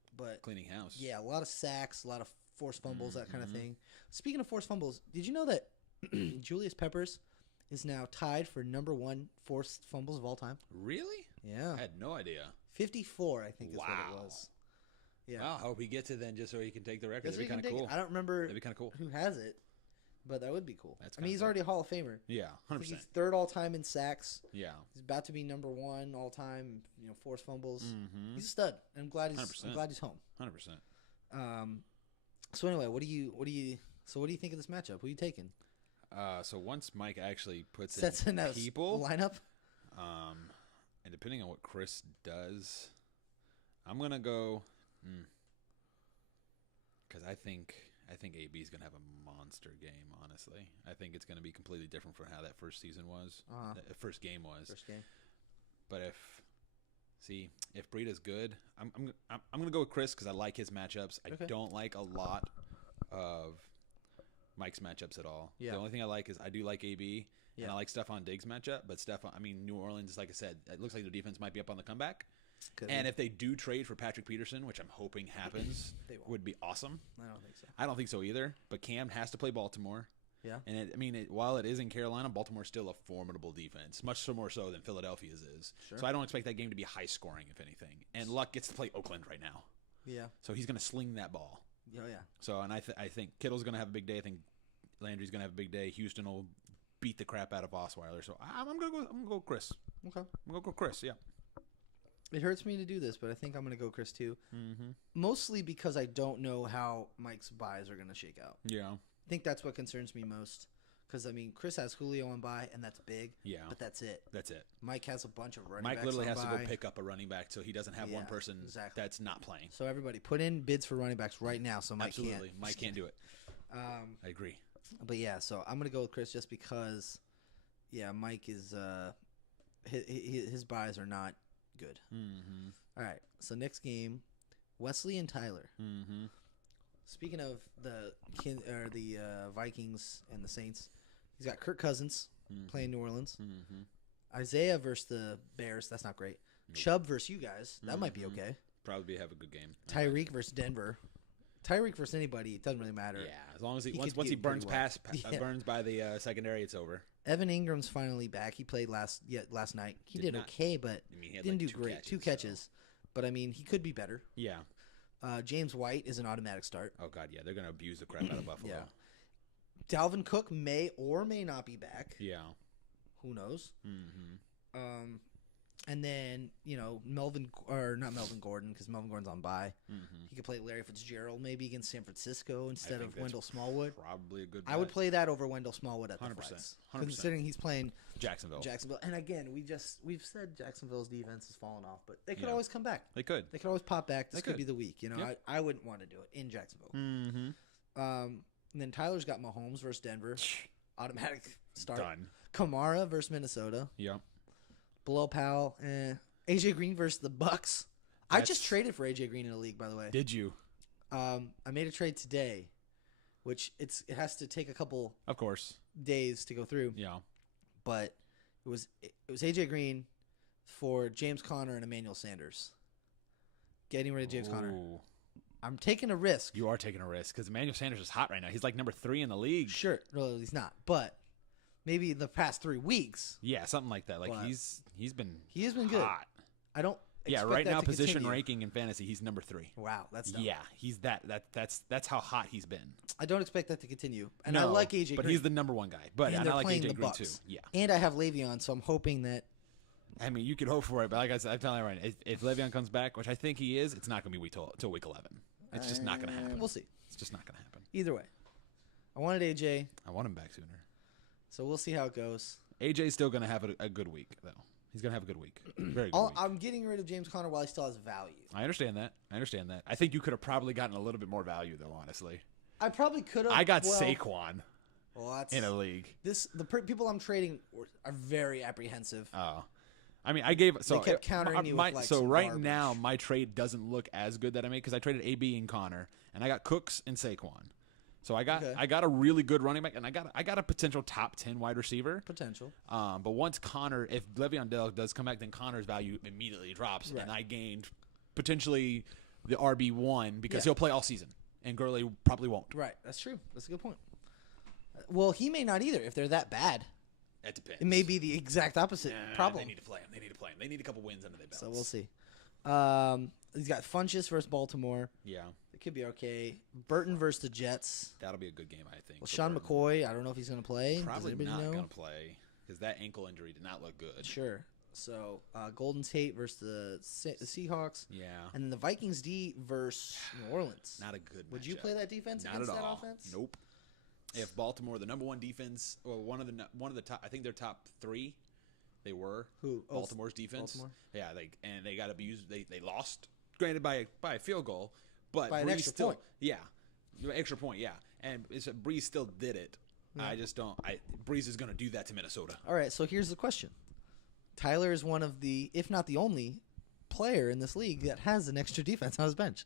cleaning house. Yeah, a lot of sacks, a lot of forced fumbles, that kind of thing. Speaking of forced fumbles, did you know that Julius Peppers is now tied for number one forced fumbles of all time? Really? Yeah. I had no idea. 54, I think is what it was. Yeah. Wow, I hope he gets it then just so he can take the record. That'd be kind of cool. I don't remember That'd be kind of cool. who has it, but that would be cool. That's he's already a Hall of Famer. Yeah, 100%. He's third all-time in sacks. Yeah. He's about to be number one all-time, forced fumbles. Mm-hmm. He's a stud. I'm glad he's home. 100%. So anyway, what do you think of this matchup? Who are you taking? So once Mike actually sets in people lineup, and depending on what Chris does, I'm gonna go because I think AB is gonna have a monster game. Honestly, I think it's gonna be completely different from how that first season was. The first game was. First game. But if Breida's good, I'm gonna go with Chris because I like his matchups. I don't like a lot of Mike's matchups at all. Yeah. The only thing I like is I do like AB, and I like Stephon Diggs matchup. But New Orleans, like I said, it looks like their defense might be up on the comeback. And if they do trade for Patrick Peterson, which I'm hoping happens, would be awesome. I don't think so. I don't think so either. But Cam has to play Baltimore. Yeah. And while it is in Carolina, Baltimore's still a formidable defense, much more so than Philadelphia's is. Sure. So I don't expect that game to be high scoring, if anything. And Luck gets to play Oakland right now. Yeah. So he's going to sling that ball. Oh, yeah. So, and I think Kittle's going to have a big day. I think Landry's going to have a big day. Houston will beat the crap out of Osweiler. So I'm going to go Chris. Okay. I'm going to go Chris, yeah. It hurts me to do this, but I think I'm going to go Chris too. Mm-hmm. Mostly because I don't know how Mike's buys are going to shake out. Yeah. I think that's what concerns me most. Because, Chris has Julio on bye, and that's big. Yeah. But that's it. That's it. Mike has a bunch of running backs. Mike literally has to go pick up a running back so he doesn't have one person that's not playing. So everybody put in bids for running backs right now so Mike can't. Mike can't do it. I agree. But yeah, so I'm going to go with Chris just because, Mike is his buys are not good. Mm-hmm. All right, so next game, Wesley and Tyler. Mm-hmm. Speaking of the Vikings and the Saints, he's got Kirk Cousins playing New Orleans. Mm-hmm. Isaiah versus the Bears. That's not great. Nope. Chubb versus you guys. That might be okay. Probably have a good game. Tyreek versus Denver. Tyreek versus anybody, it doesn't really matter. Yeah, as long as once he burns burns by the secondary, it's over. Evan Ingram's finally back. He played last night. He did okay, but he didn't do great. 2 catches. But he could be better. Yeah. James White is an automatic start. Oh God, yeah, they're gonna abuse the crap out of Buffalo. Yeah. Dalvin Cook may or may not be back. Yeah. Who knows? Mm-hmm. And then not Melvin Gordon, because Melvin Gordon's on bye. Mm-hmm. He could play Larry Fitzgerald maybe against San Francisco instead of Wendell Smallwood. Probably a good bet. I would play that over Wendell Smallwood at the 100%. flex, 100%. considering he's playing Jacksonville. And again, we've said Jacksonville's defense has fallen off, but they could always come back. They could always pop back. This could be the week. Yep. I wouldn't want to do it in Jacksonville. Mm-hmm. And then Tyler's got Mahomes versus Denver, automatic start. Done. Kamara versus Minnesota. Yep. Below Powell. AJ Green versus the Bucks. I just traded for AJ Green in a league, by the way. Did you? I made a trade today, which it has to take a couple Of course. days to go through. Yeah. But it was AJ Green for James Conner and Emmanuel Sanders. Getting rid of James Conner. I'm taking a risk. You are taking a risk because Emmanuel Sanders is hot right now. He's like number 3 in the league. Sure. No, he's not. But maybe the past 3 weeks. Yeah, something like that. Like he has been good. hot. I don't. Yeah, right now position ranking in fantasy, he's number 3. Wow, that's dumb. Yeah, he's that's how hot he's been. I don't expect that to continue. And I like AJ Green. But he's the number 1 guy. But and I like AJ the Green Bucks. too. Yeah. And I have Le'Veon, so I'm hoping that. I mean, you could hope for it, but like I said, I'm telling you right, if Le'Veon comes back, which I think he is, it's not going to be till week 11. It's just not going to happen. We'll see. It's just not going to happen. Either way, I wanted AJ. I want him back sooner. So we'll see how it goes. AJ's still going to have a good week, though. He's going to have a good week. Very good week. I'm getting rid of James Conner while he still has value. I understand that. I think you could have probably gotten a little bit more value, though, honestly. I probably could have. I got Saquon in a league. The people I'm trading are very apprehensive. Oh. I mean, I gave they kept countering you with so right garbage. now my trade doesn't look as good that I made because I traded AB and Connor and I got Cooks and Saquon. So I got a really good running back and I got a potential top 10 wide receiver. Potential. But once Connor, if Le'Veon Bell does come back, then Connor's value immediately drops, and I gained potentially the RB1 because he'll play all season and Gurley probably won't. Right, that's true. That's a good point. Well, he may not either if they're that bad. It depends. It may be the exact opposite problem. They need to play him. They need a couple wins under their belts. So we'll see. He's got Funchess versus Baltimore. Yeah. It could be okay. Burton versus the Jets. That'll be a good game, I think. Well, Sean McCoy, I don't know if he's going to play. Probably not going to play because that ankle injury did not look good. Sure. So Golden Tate versus the Seahawks. Yeah. And then the Vikings D versus New Orleans. Not a good matchup. Would you play that defense not against at that all. offense? Nope. If Baltimore, the number 1 defense, or one of the top, I think they're top 3. They were Baltimore's defense. Baltimore? Yeah, they got abused. They lost, granted by a field goal, but by an Breeze extra still, point. Yeah, extra point. Yeah, and Breeze still did it. Yeah. I just don't. Breeze is going to do that to Minnesota. All right, so here's the question: Tyler is one of the, if not the only, player in this league that has an extra defense on his bench.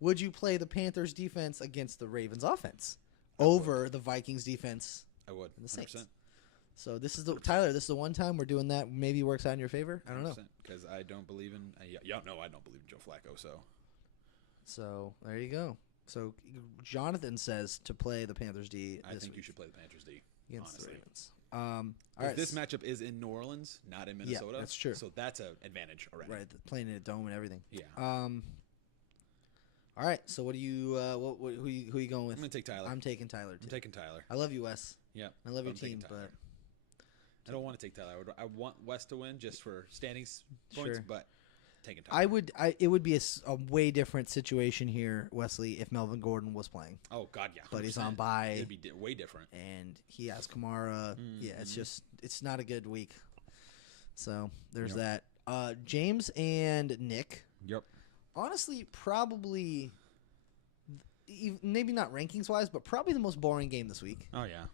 Would you play the Panthers defense against the Ravens offense over the Vikings defense? I would. And the Saints. 100%. So this is Tyler. This is the one time we're doing that. Maybe works out in your favor. I don't know because I don't believe in. Y'all know I don't believe in Joe Flacco. So there you go. So Jonathan says to play the Panthers D. I think you should play the Panthers D against honestly. the Ravens. All right. This matchup is in New Orleans, not in Minnesota. Yeah, that's true. So that's an advantage already. Right, playing in a dome and everything. Yeah. All right. So what do you? Who you going with? I'm gonna take Tyler. I'm taking Tyler. I'm taking Tyler. I love you, Wes. Yeah. I love your team, but I don't want to take Tyler. I want West to win just for standings points, but taking Tyler. It would be a way different situation here, Wesley, if Melvin Gordon was playing. Oh God, yeah. 100%. But he's on bye. It'd be way different. And he has Kamara. Mm-hmm. Yeah, it's not a good week. So there's that. James and Nick. Yep. Honestly, probably, maybe not rankings wise, but probably the most boring game this week. Oh yeah.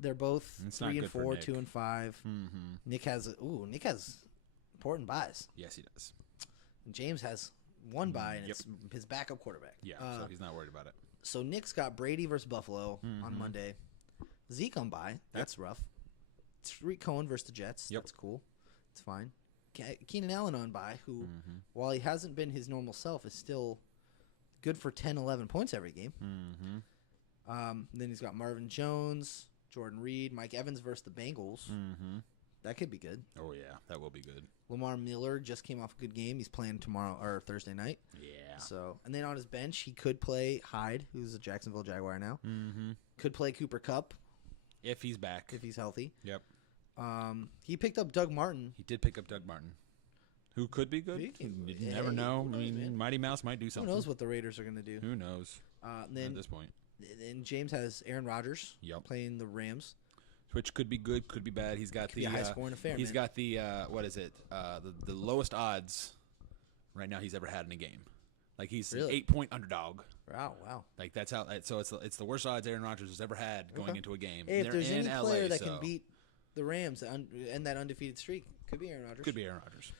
They're both it's 3 and 4, 2 and 5. Mm-hmm. Nick has important buys. Yes, he does. And James has one buy, and it's his backup quarterback. Yeah, so he's not worried about it. So Nick's got Brady versus Buffalo on Monday. Zeke on bye. That's rough. Tariq Cohen versus the Jets. That's cool. It's fine. Keenan Allen on bye, who, while he hasn't been his normal self, is still good for 10, 11 points every game. Mm-hmm. Then he's got Marvin Jones, Jordan Reed, Mike Evans versus the Bengals. Mm-hmm. That could be good. Oh, yeah. That will be good. Lamar Miller just came off a good game. He's playing tomorrow or Thursday night. Yeah. So, and then on his bench, he could play Hyde, who's a Jacksonville Jaguar now. Mm-hmm. Could play Cooper Kupp. If he's back. If he's healthy. Yep. He picked up Doug Martin. He did pick up Doug Martin. Who could be good? You never know. I mean, Mighty Mouse might do something. Who knows what the Raiders are going to do? Who knows? Then, at this point. And James has Aaron Rodgers playing the Rams. Which could be good, could be bad. He's got the high scoring affair. He's got the what is it? The lowest odds right now he's ever had in a game. Like he's an 8-point underdog. Wow. Like that's how. So it's the worst odds Aaron Rodgers has ever had going into a game. Hey, if there's any player LA, that can beat the Rams and that undefeated streak, could be Aaron Rodgers. Could be Aaron Rodgers.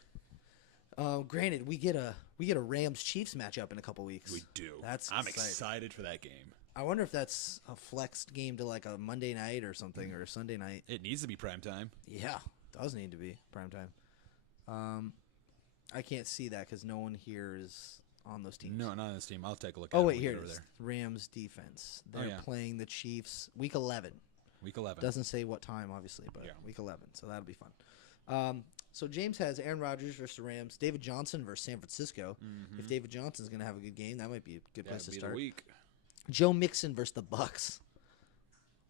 Granted, we get a Rams Chiefs matchup in a couple weeks. We do. I'm excited for that game. I wonder if that's a flexed game to like a Monday night or something or a Sunday night. It needs to be prime time. Yeah, it does need to be prime time. I can't see that because no one here is on those teams. No, not on this team. I'll take a look at it. it. Oh, wait, here it over is. there. Rams defense. They're playing the Chiefs week 11. Week 11. Doesn't say what time, obviously, but week 11. So that'll be fun. So James has Aaron Rodgers versus the Rams, David Johnson versus San Francisco. Mm-hmm. If David Johnson's going to have a good game, that might be a good place to start. The week. Joe Mixon versus the Bucks.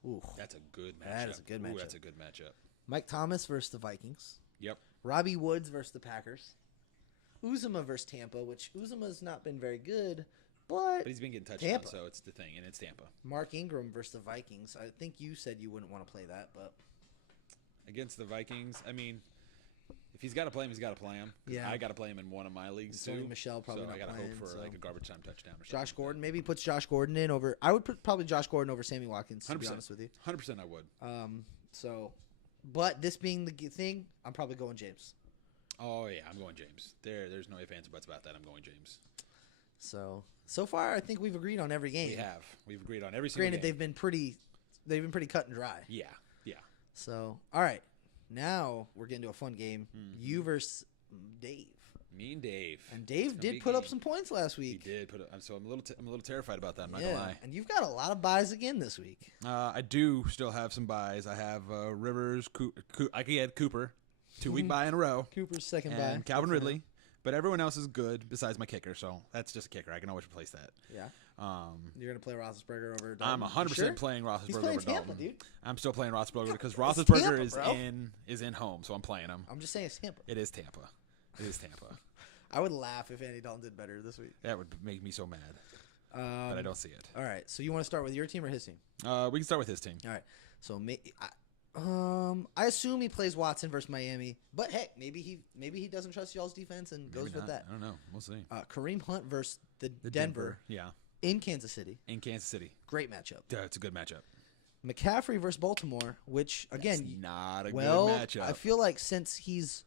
Ooh, that's a good matchup. That is a good matchup. That's a good matchup. Mike Thomas versus the Vikings. Yep. Robbie Woods versus the Packers. Uzuma versus Tampa, which Uzuma's not been very good, but he's been getting touchdowns, so it's the thing, and it's Tampa. Mark Ingram versus the Vikings. I think you said you wouldn't want to play that, but against the Vikings, I mean, if he's got to play him, he's got to play him. Yeah, I got to play him in one of my leagues too. Michelle probably so not I got to playing, hope for like a garbage time touchdown or something. Josh Gordon, maybe he puts Josh Gordon in over. I would put probably Josh Gordon over Sammy Watkins. To be honest with you, 100% I would. But this being the thing, I'm probably going James. Oh yeah, I'm going James. There's no ifs, ands, or buts about that. I'm going James. So far, I think we've agreed on every game. We've agreed on every single game. Granted, they've been pretty cut and dry. Yeah. So, all right. Now we're getting to a fun game. Mm-hmm. You versus Dave. Me and Dave. And Dave did put up some points last week. He did put up. So I'm a little terrified about that. I'm not gonna lie. And you've got a lot of buys again this week. I do still have some buys. I have Rivers. I had Cooper. 2-week buy in a row. Cooper's second buy. And Calvin Ridley. But everyone else is good besides my kicker, so that's just a kicker. I can always replace that. Yeah. You're going to play Roethlisberger over Dalton? I'm 100% playing Roethlisberger He's playing over Tampa, Dalton. Dude. I'm still playing Roethlisberger because Roethlisberger is in home, so I'm playing him. I'm just saying it's Tampa. It is Tampa. I would laugh if Andy Dalton did better this week. That would make me so mad. But I don't see it. All right, so you want to start with your team or his team? We can start with his team. All right. So I assume he plays Watson versus Miami, but heck, maybe he doesn't trust y'all's defense and goes with that. I don't know. We'll see. Kareem Hunt versus the Denver. Yeah. In Kansas City. Great matchup. Yeah, it's a good matchup. McCaffrey versus Baltimore, which again, that's not a good matchup. I feel like since he's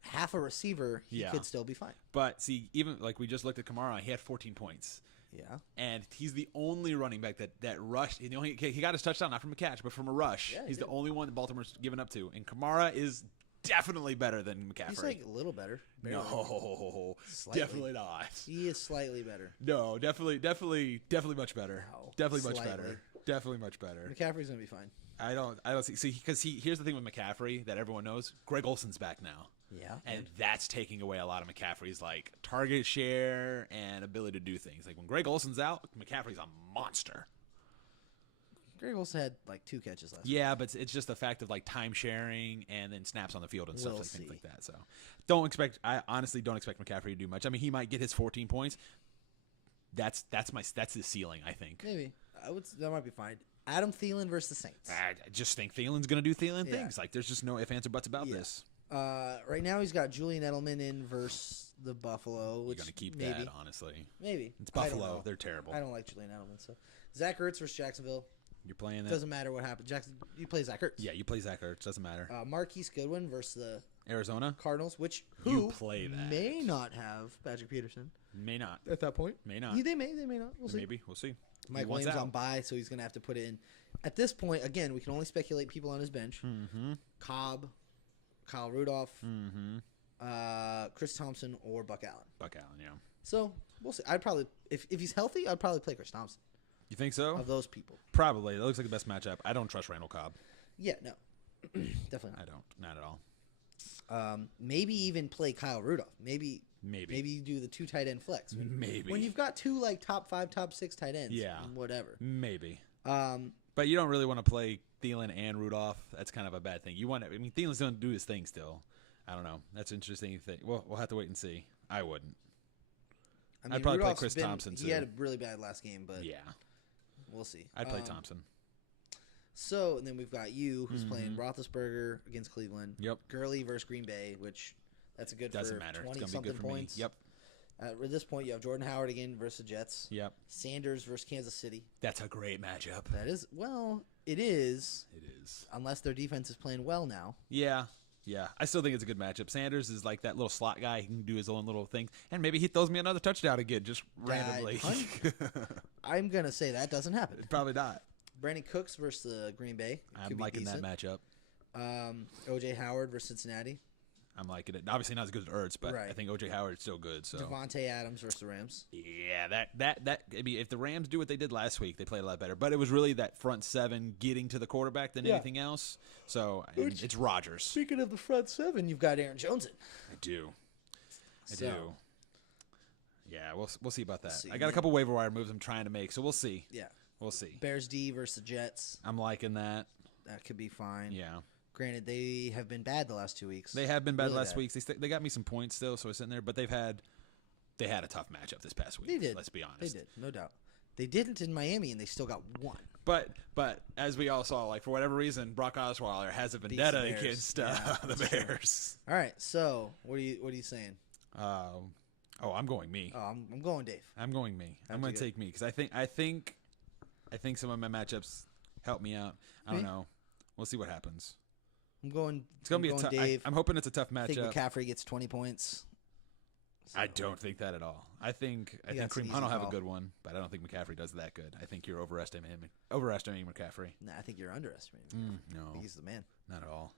half a receiver, he could still be fine. But see, even like we just looked at Kamara, he had 14 points. Yeah. And he's the only running back that rushed. He got his touchdown not from a catch, but from a rush. Yeah, he's the only one that Baltimore's given up to. And Kamara is definitely better than McCaffrey. He's like a little better. Barely. No, definitely not. He is slightly better. No, definitely much better. Wow. Definitely much better. Definitely much better. McCaffrey's gonna be fine. I don't see because here's the thing with McCaffrey that everyone knows. Greg Olson's back now. Yeah. And that's taking away a lot of McCaffrey's like target share and ability to do things. Like when Greg Olson's out, McCaffrey's a monster. Greg Olson had like 2 catches last week. Yeah, but it's just the fact of like time sharing and then snaps on the field and things like that. So I honestly don't expect McCaffrey to do much. I mean, he might get his 14 points. That's the ceiling, I think. Maybe. That might be fine. Adam Thielen versus the Saints. I just think Thielen's going to do Thielen things. Like there's just no ifs, ands, or buts about this. Right now he's got Julian Edelman in versus the Buffalo. Which you're going to keep maybe, that, honestly. Maybe. It's Buffalo. They're terrible. I don't like Julian Edelman. So Zach Ertz versus Jacksonville. You're playing that. Doesn't matter what happens. You play Zach Ertz. Yeah, you play Zach Ertz. Doesn't matter. Marquise Goodwin versus the Arizona Cardinals, you play that. May not have Patrick Peterson. May not. At that point. May not. They may not. We'll see. Maybe. We'll see. Mike Williams on bye, so he's going to have to put it in. At this point, again, we can only speculate people on his bench. Mm-hmm. Cobb, Kyle Rudolph, mm-hmm. Chris Thompson, or Buck Allen. Yeah. So we'll see. I'd probably, if he's healthy, I'd probably play Chris Thompson. You think so? Of those people. Probably. That looks like the best matchup. I don't trust Randall Cobb. Yeah, no. Definitely not. I don't. Not at all. Maybe even play Kyle Rudolph. Maybe you do the 2 tight end flex. Maybe when you've got 2 like top 5, top 6 tight ends. Yeah. Whatever. Maybe. But you don't really want to play Thielen and Rudolph. That's kind of a bad thing. You want to, I mean, Thielen's going to do his thing still. I don't know. That's an interesting thing. Well, we'll have to wait and see. I wouldn't. I mean, I'd probably Rudolph's play Chris Thompson too. He had a really bad last game, but yeah, we'll see. I'd play Thompson. So, and then we've got you, who's playing Roethlisberger against Cleveland. Yep. Gurley versus Green Bay, which that's a good Doesn't for matter. 20-something points. Me. Yep. At this point, you have Jordan Howard again versus the Jets. Yep. Sanders versus Kansas City. That's a great matchup. That is, well, it is. It is. Unless their defense is playing well now. Yeah. Yeah. I still think it's a good matchup. Sanders is like that little slot guy. He can do his own little thing. And maybe he throws me another touchdown again, just randomly. I'm going to say that doesn't happen. Probably not. Brandon Cooks versus Green Bay. I'm liking that matchup. O.J. Howard versus Cincinnati. I'm liking it. Obviously not as good as Ertz, but right. I think O.J. Howard's still good. So Devontae Adams versus the Rams. Yeah, that. I mean, if the Rams do what they did last week, they played a lot better. But it was really that front 7 getting to the quarterback than anything else. So it's Rodgers. Speaking of the front 7, you've got Aaron Jones in. I do. Yeah, we'll see about that. See, I got a couple waiver wire moves I'm trying to make, so we'll see. Yeah. We'll see. Bears D versus the Jets. I'm liking that. That could be fine. Yeah. Granted, they have been bad the last 2 weeks. They have been bad the last weeks. They got me some points still, so I was sitting there. But they had a tough matchup this past week. They did. Let's be honest. They did, no doubt. They didn't in Miami, and they still got 1. But as we all saw, like for whatever reason, Brock Osweiler has a vendetta against the Bears. All right, so what are you saying? I'm going me. Oh, I'm going Dave. I'm going me. I'm going to take me because I think some of my matchups help me out. I don't know. We'll see what happens. I'm going. It's going to be a tough. Dave. I'm hoping it's a tough matchup. I think McCaffrey gets 20 points. So. I don't think that at all. I think Kareem Hunt will have a good one, but I don't think McCaffrey does that good. I think you're overestimating McCaffrey. Nah, I think you're underestimating him. No. I think he's the man. Not at all.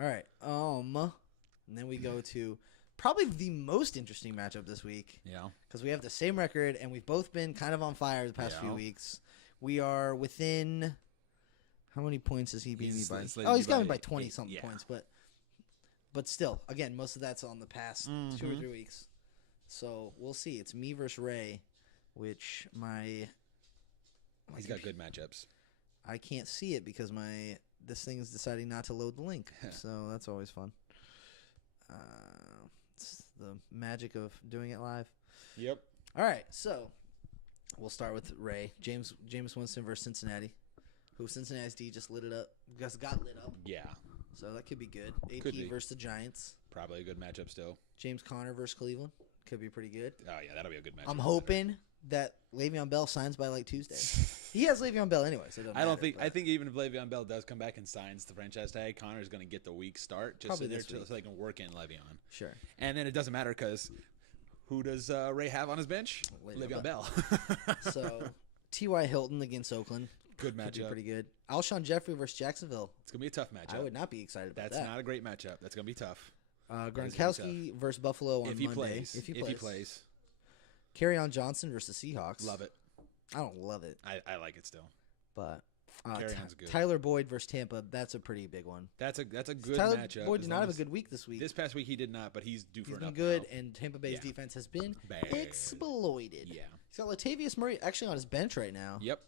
All right. And then we go to probably the most interesting matchup this week. Yeah. Because we have the same record, and we've both been kind of on fire the past few weeks. We are within. How many points is he beating me by? He's got me by 20-something points, but still, again, most of that's on the past 2 or 3 weeks. So we'll see. It's me versus Ray, which he's got good matchups. I can't see it because this thing is deciding not to load the link, so that's always fun. It's the magic of doing it live. Yep. All right, so we'll start with Ray. James Winston versus Cincinnati. Who Cincinnati's D just lit it up. Just got lit up. Yeah. So that could be good. AP versus the Giants. Probably a good matchup still. James Conner versus Cleveland. Could be pretty good. Oh, yeah, that'll be a good matchup. I'm hoping that Le'Veon Bell signs by like Tuesday. He has Le'Veon Bell anyway, so it doesn't matter. I think even if Le'Veon Bell does come back and signs the franchise tag, Connor's going to get the week start just so they can work in Le'Veon. Sure. And then it doesn't matter because who does Ray have on his bench? Le'Veon Bell. So T.Y. Hilton against Oakland. Good matchup. Could be pretty good. Alshon Jeffrey versus Jacksonville. It's going to be a tough matchup. I would not be excited about that. That's not a great matchup. That's going to be tough. Gronkowski versus Buffalo on Monday. If he plays. Kerryon Johnson versus Seahawks. Love it. I don't love it. I like it still. But Kerryon's good. Tyler Boyd versus Tampa. That's a pretty big one. That's a good Tyler matchup. Boyd did not have a good week this week. This past week he did not, but he's due for an up. He's been good, now. and Tampa Bay's defense has been bad. exploited. Yeah. He's got Latavius Murray actually on his bench right now. Yep.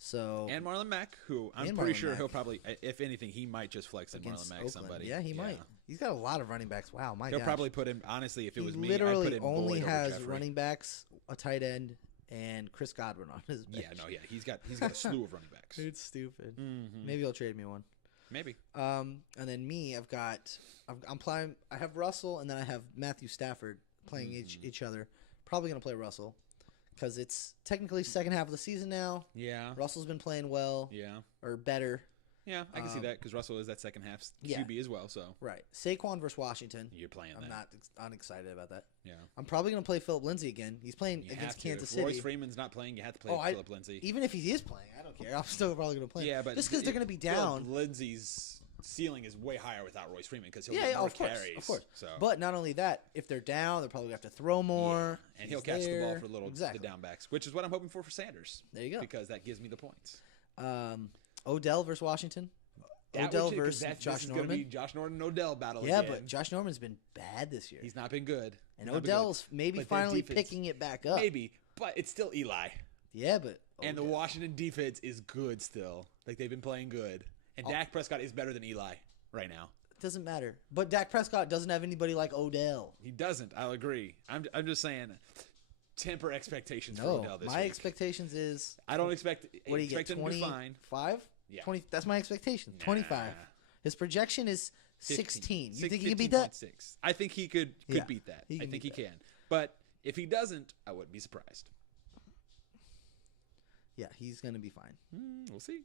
So and Marlon Mack, who I'm pretty sure he'll probably, if anything, he might just flex in Marlon Mack. Oakland. Somebody. Yeah, he might. He's got a lot of running backs. Wow, my God. He'll probably put in. Honestly, if it was me, literally I'd put in only Boyd has over Jeffrey. running backs, a tight end, and Chris Godwin on his bench. He's got a slew of running backs. It's stupid. Mm-hmm. Maybe he'll trade me one. Maybe. And then me, I'm playing. I have Russell, and then I have Matthew Stafford playing each other. Probably gonna play Russell because it's technically second half of the season now. Yeah. Russell's been playing well. Yeah. Or better. Yeah, I can see that because Russell is that second half QB as well. So right, Saquon versus Washington. You're playing. I'm not unexcited about that. Yeah. I'm probably gonna play Philip Lindsay again. He's playing against Kansas City. If Royce Freeman's not playing, you have to play Philip Lindsay. Even if he is playing, I don't care. I'm still probably gonna play. Yeah, but just because they're gonna be down. Philip Lindsay's ceiling is way higher without Royce Freeman because he'll get more carries. Of course. So. But not only that, if they're down, they'll probably have to throw more. Yeah. And he'll catch the ball for the down backs, which is what I'm hoping for Sanders. There you go. Because that gives me the points. Odell versus Washington. Odell versus Josh this Norman. Is gonna be Josh Norman and Odell battle Yeah, again. but Josh Norman's been bad this year. He's not been good. And Odell's maybe finally picking it back up. Maybe, but it's still Eli. Yeah, but And the Washington defense is good still. Like, they've been playing good. And Dak Prescott is better than Eli right now. It doesn't matter. But Dak Prescott doesn't have anybody like Odell. He doesn't. I'll agree. I'm just saying, temper expectations for Odell this week. My expectations is... I don't expect... What do you get, 25? Yeah. 20, that's my expectation, 25. His projection is 16. You think he can beat that? 6. I think he could beat that. I think he can. But if he doesn't, I wouldn't be surprised. Yeah, he's going to be fine. We'll see.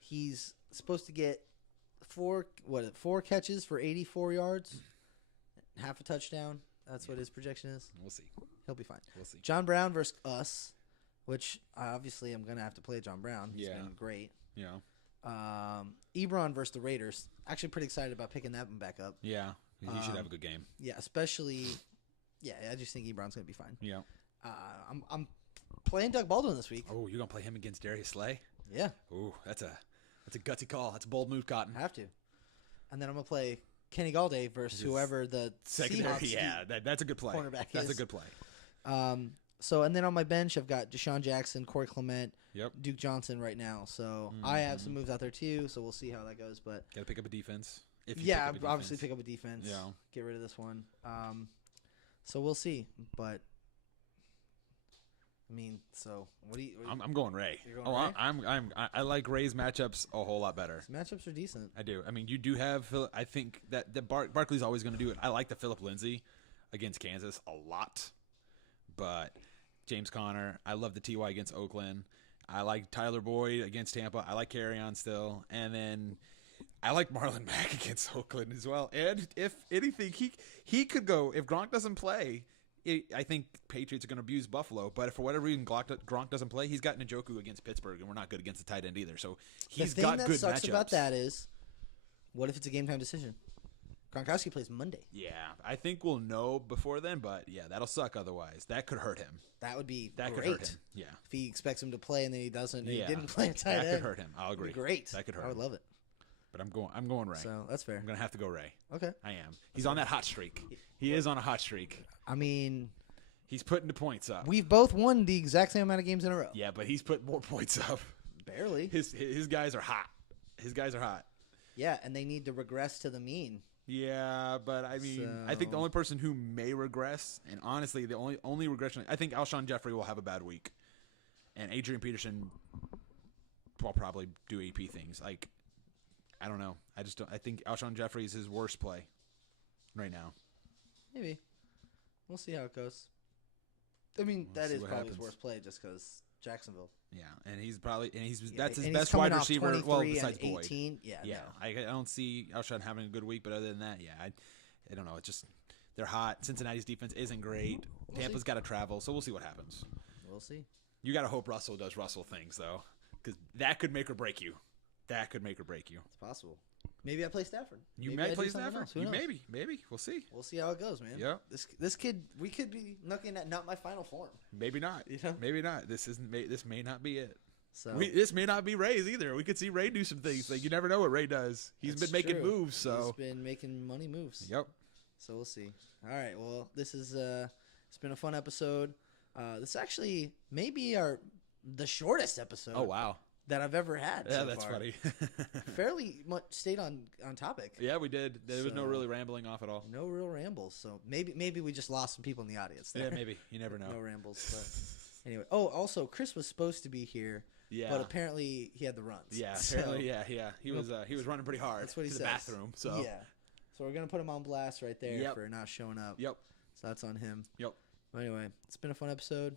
He's supposed to get four catches for 84 yards, half a touchdown. That's what his projection is. We'll see. He'll be fine. We'll see. John Brown versus us, which obviously I'm going to have to play John Brown. He's been great. Yeah. Ebron versus the Raiders. Actually pretty excited about picking that one back up. Yeah. He should have a good game. Yeah, especially... Yeah, I just think Ebron's going to be fine. Yeah. I'm playing Doug Baldwin this week. Oh, you're going to play him against Darius Slay? Yeah. Oh, that's a gutsy call. That's a bold move, Cotton. I have to. And then I'm going to play Kenny Galladay versus whoever the secondary. Seahawks that's a good play. Cornerback That's is. a good play. So, and then on my bench, I've got Deshaun Jackson, Corey Clement, Yep. Duke Johnson right now. So I have some moves out there too. So we'll see how that goes. But got to pick up a defense. Obviously pick up a defense. Yeah. Get rid of this one. So we'll see. But I mean, so what do you? I'm going Ray. You're going Ray? I like Ray's matchups a whole lot better. His matchups are decent. I do. I mean, you do have. I think that Barkley's always going to do it. I like the Phillip Lindsay against Kansas a lot, but James Conner. I love the Ty against Oakland. I like Tyler Boyd against Tampa. I like Carrion still, and then I like Marlon Mack against Oakland as well. And if anything, he could go if Gronk doesn't play. I think Patriots are going to abuse Buffalo, but if for whatever reason Gronk doesn't play, he's got Njoku against Pittsburgh, and we're not good against the tight end either. So he's got good matchups. The thing that sucks about that is, what if it's a game time decision? Gronkowski plays Monday. Yeah, I think we'll know before then, but yeah, that'll suck otherwise. That could hurt him. That would be great. Could hurt him. Yeah. If he expects him to play and then he doesn't, and he didn't play a tight end. That could hurt him. I'll agree. Great. That could hurt him. I would love it. But I'm going Ray. So that's fair. I'm going to have to go Ray. Okay. I am. He's on that hot streak. He is on a hot streak. I mean... He's putting the points up. We've both won the exact same amount of games in a row. Yeah, but he's put more points up. Barely. His guys are hot. His guys are hot. Yeah, and they need to regress to the mean. Yeah, but I mean, I think the only person who may regress, and honestly, the only regression, I think Alshon Jeffrey will have a bad week, and Adrian Peterson will probably do AP things. Like, I don't know. I just don't. I think Alshon Jeffrey is his worst play right now. Maybe. We'll see how it goes. I mean, that is probably his worst play just because Jacksonville. Yeah, and that's his best wide receiver. Well, besides Boyd. 18. Yeah. No. I don't see Alshon having a good week, but other than that, yeah, I don't know. It's just they're hot. Cincinnati's defense isn't great. Tampa's got to travel, so we'll see what happens. We'll see. You got to hope Russell does Russell things though, because that could make or break you. That could make or break you. It's possible. Maybe I play Stafford. You might play Stafford. Maybe. We'll see. We'll see how it goes, man. Yeah. This kid, we could be looking at not my final form. Maybe not. You know? Maybe not. This may not be it. So this may not be Ray's either. We could see Ray do some things. Like you never know what Ray does. He's been making moves. So he's been making money moves. Yep. So we'll see. All right. Well, this is it's been a fun episode. This actually may be the shortest episode. Oh wow. That I've ever had. Yeah, so that's far. funny. Fairly much stayed on topic. Yeah, we did. There was no really rambling off at all. No real rambles. So maybe we just lost some people in the audience there. Yeah, maybe. You never know. No rambles. But anyway. Oh, also, Chris was supposed to be here. Yeah. But apparently he had the runs. Yeah. Apparently, yeah. He was running pretty hard. That's what he to says. The bathroom. So yeah. So we're gonna put him on blast right there for not showing up. Yep. So that's on him. Yep. But anyway, it's been a fun episode.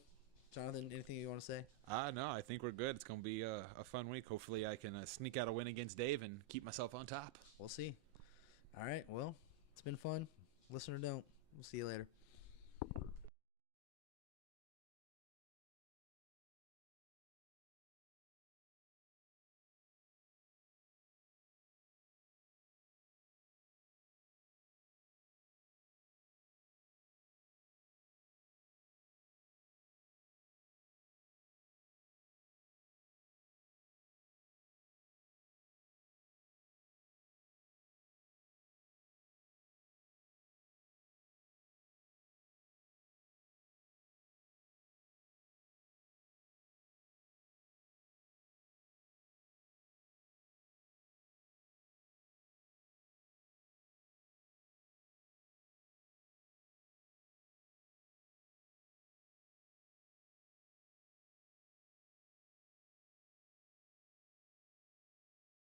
Jonathan, anything you want to say? No, I think we're good. It's going to be a fun week. Hopefully I can sneak out a win against Dave and keep myself on top. We'll see. All right, well, it's been fun. Listen or don't. We'll see you later.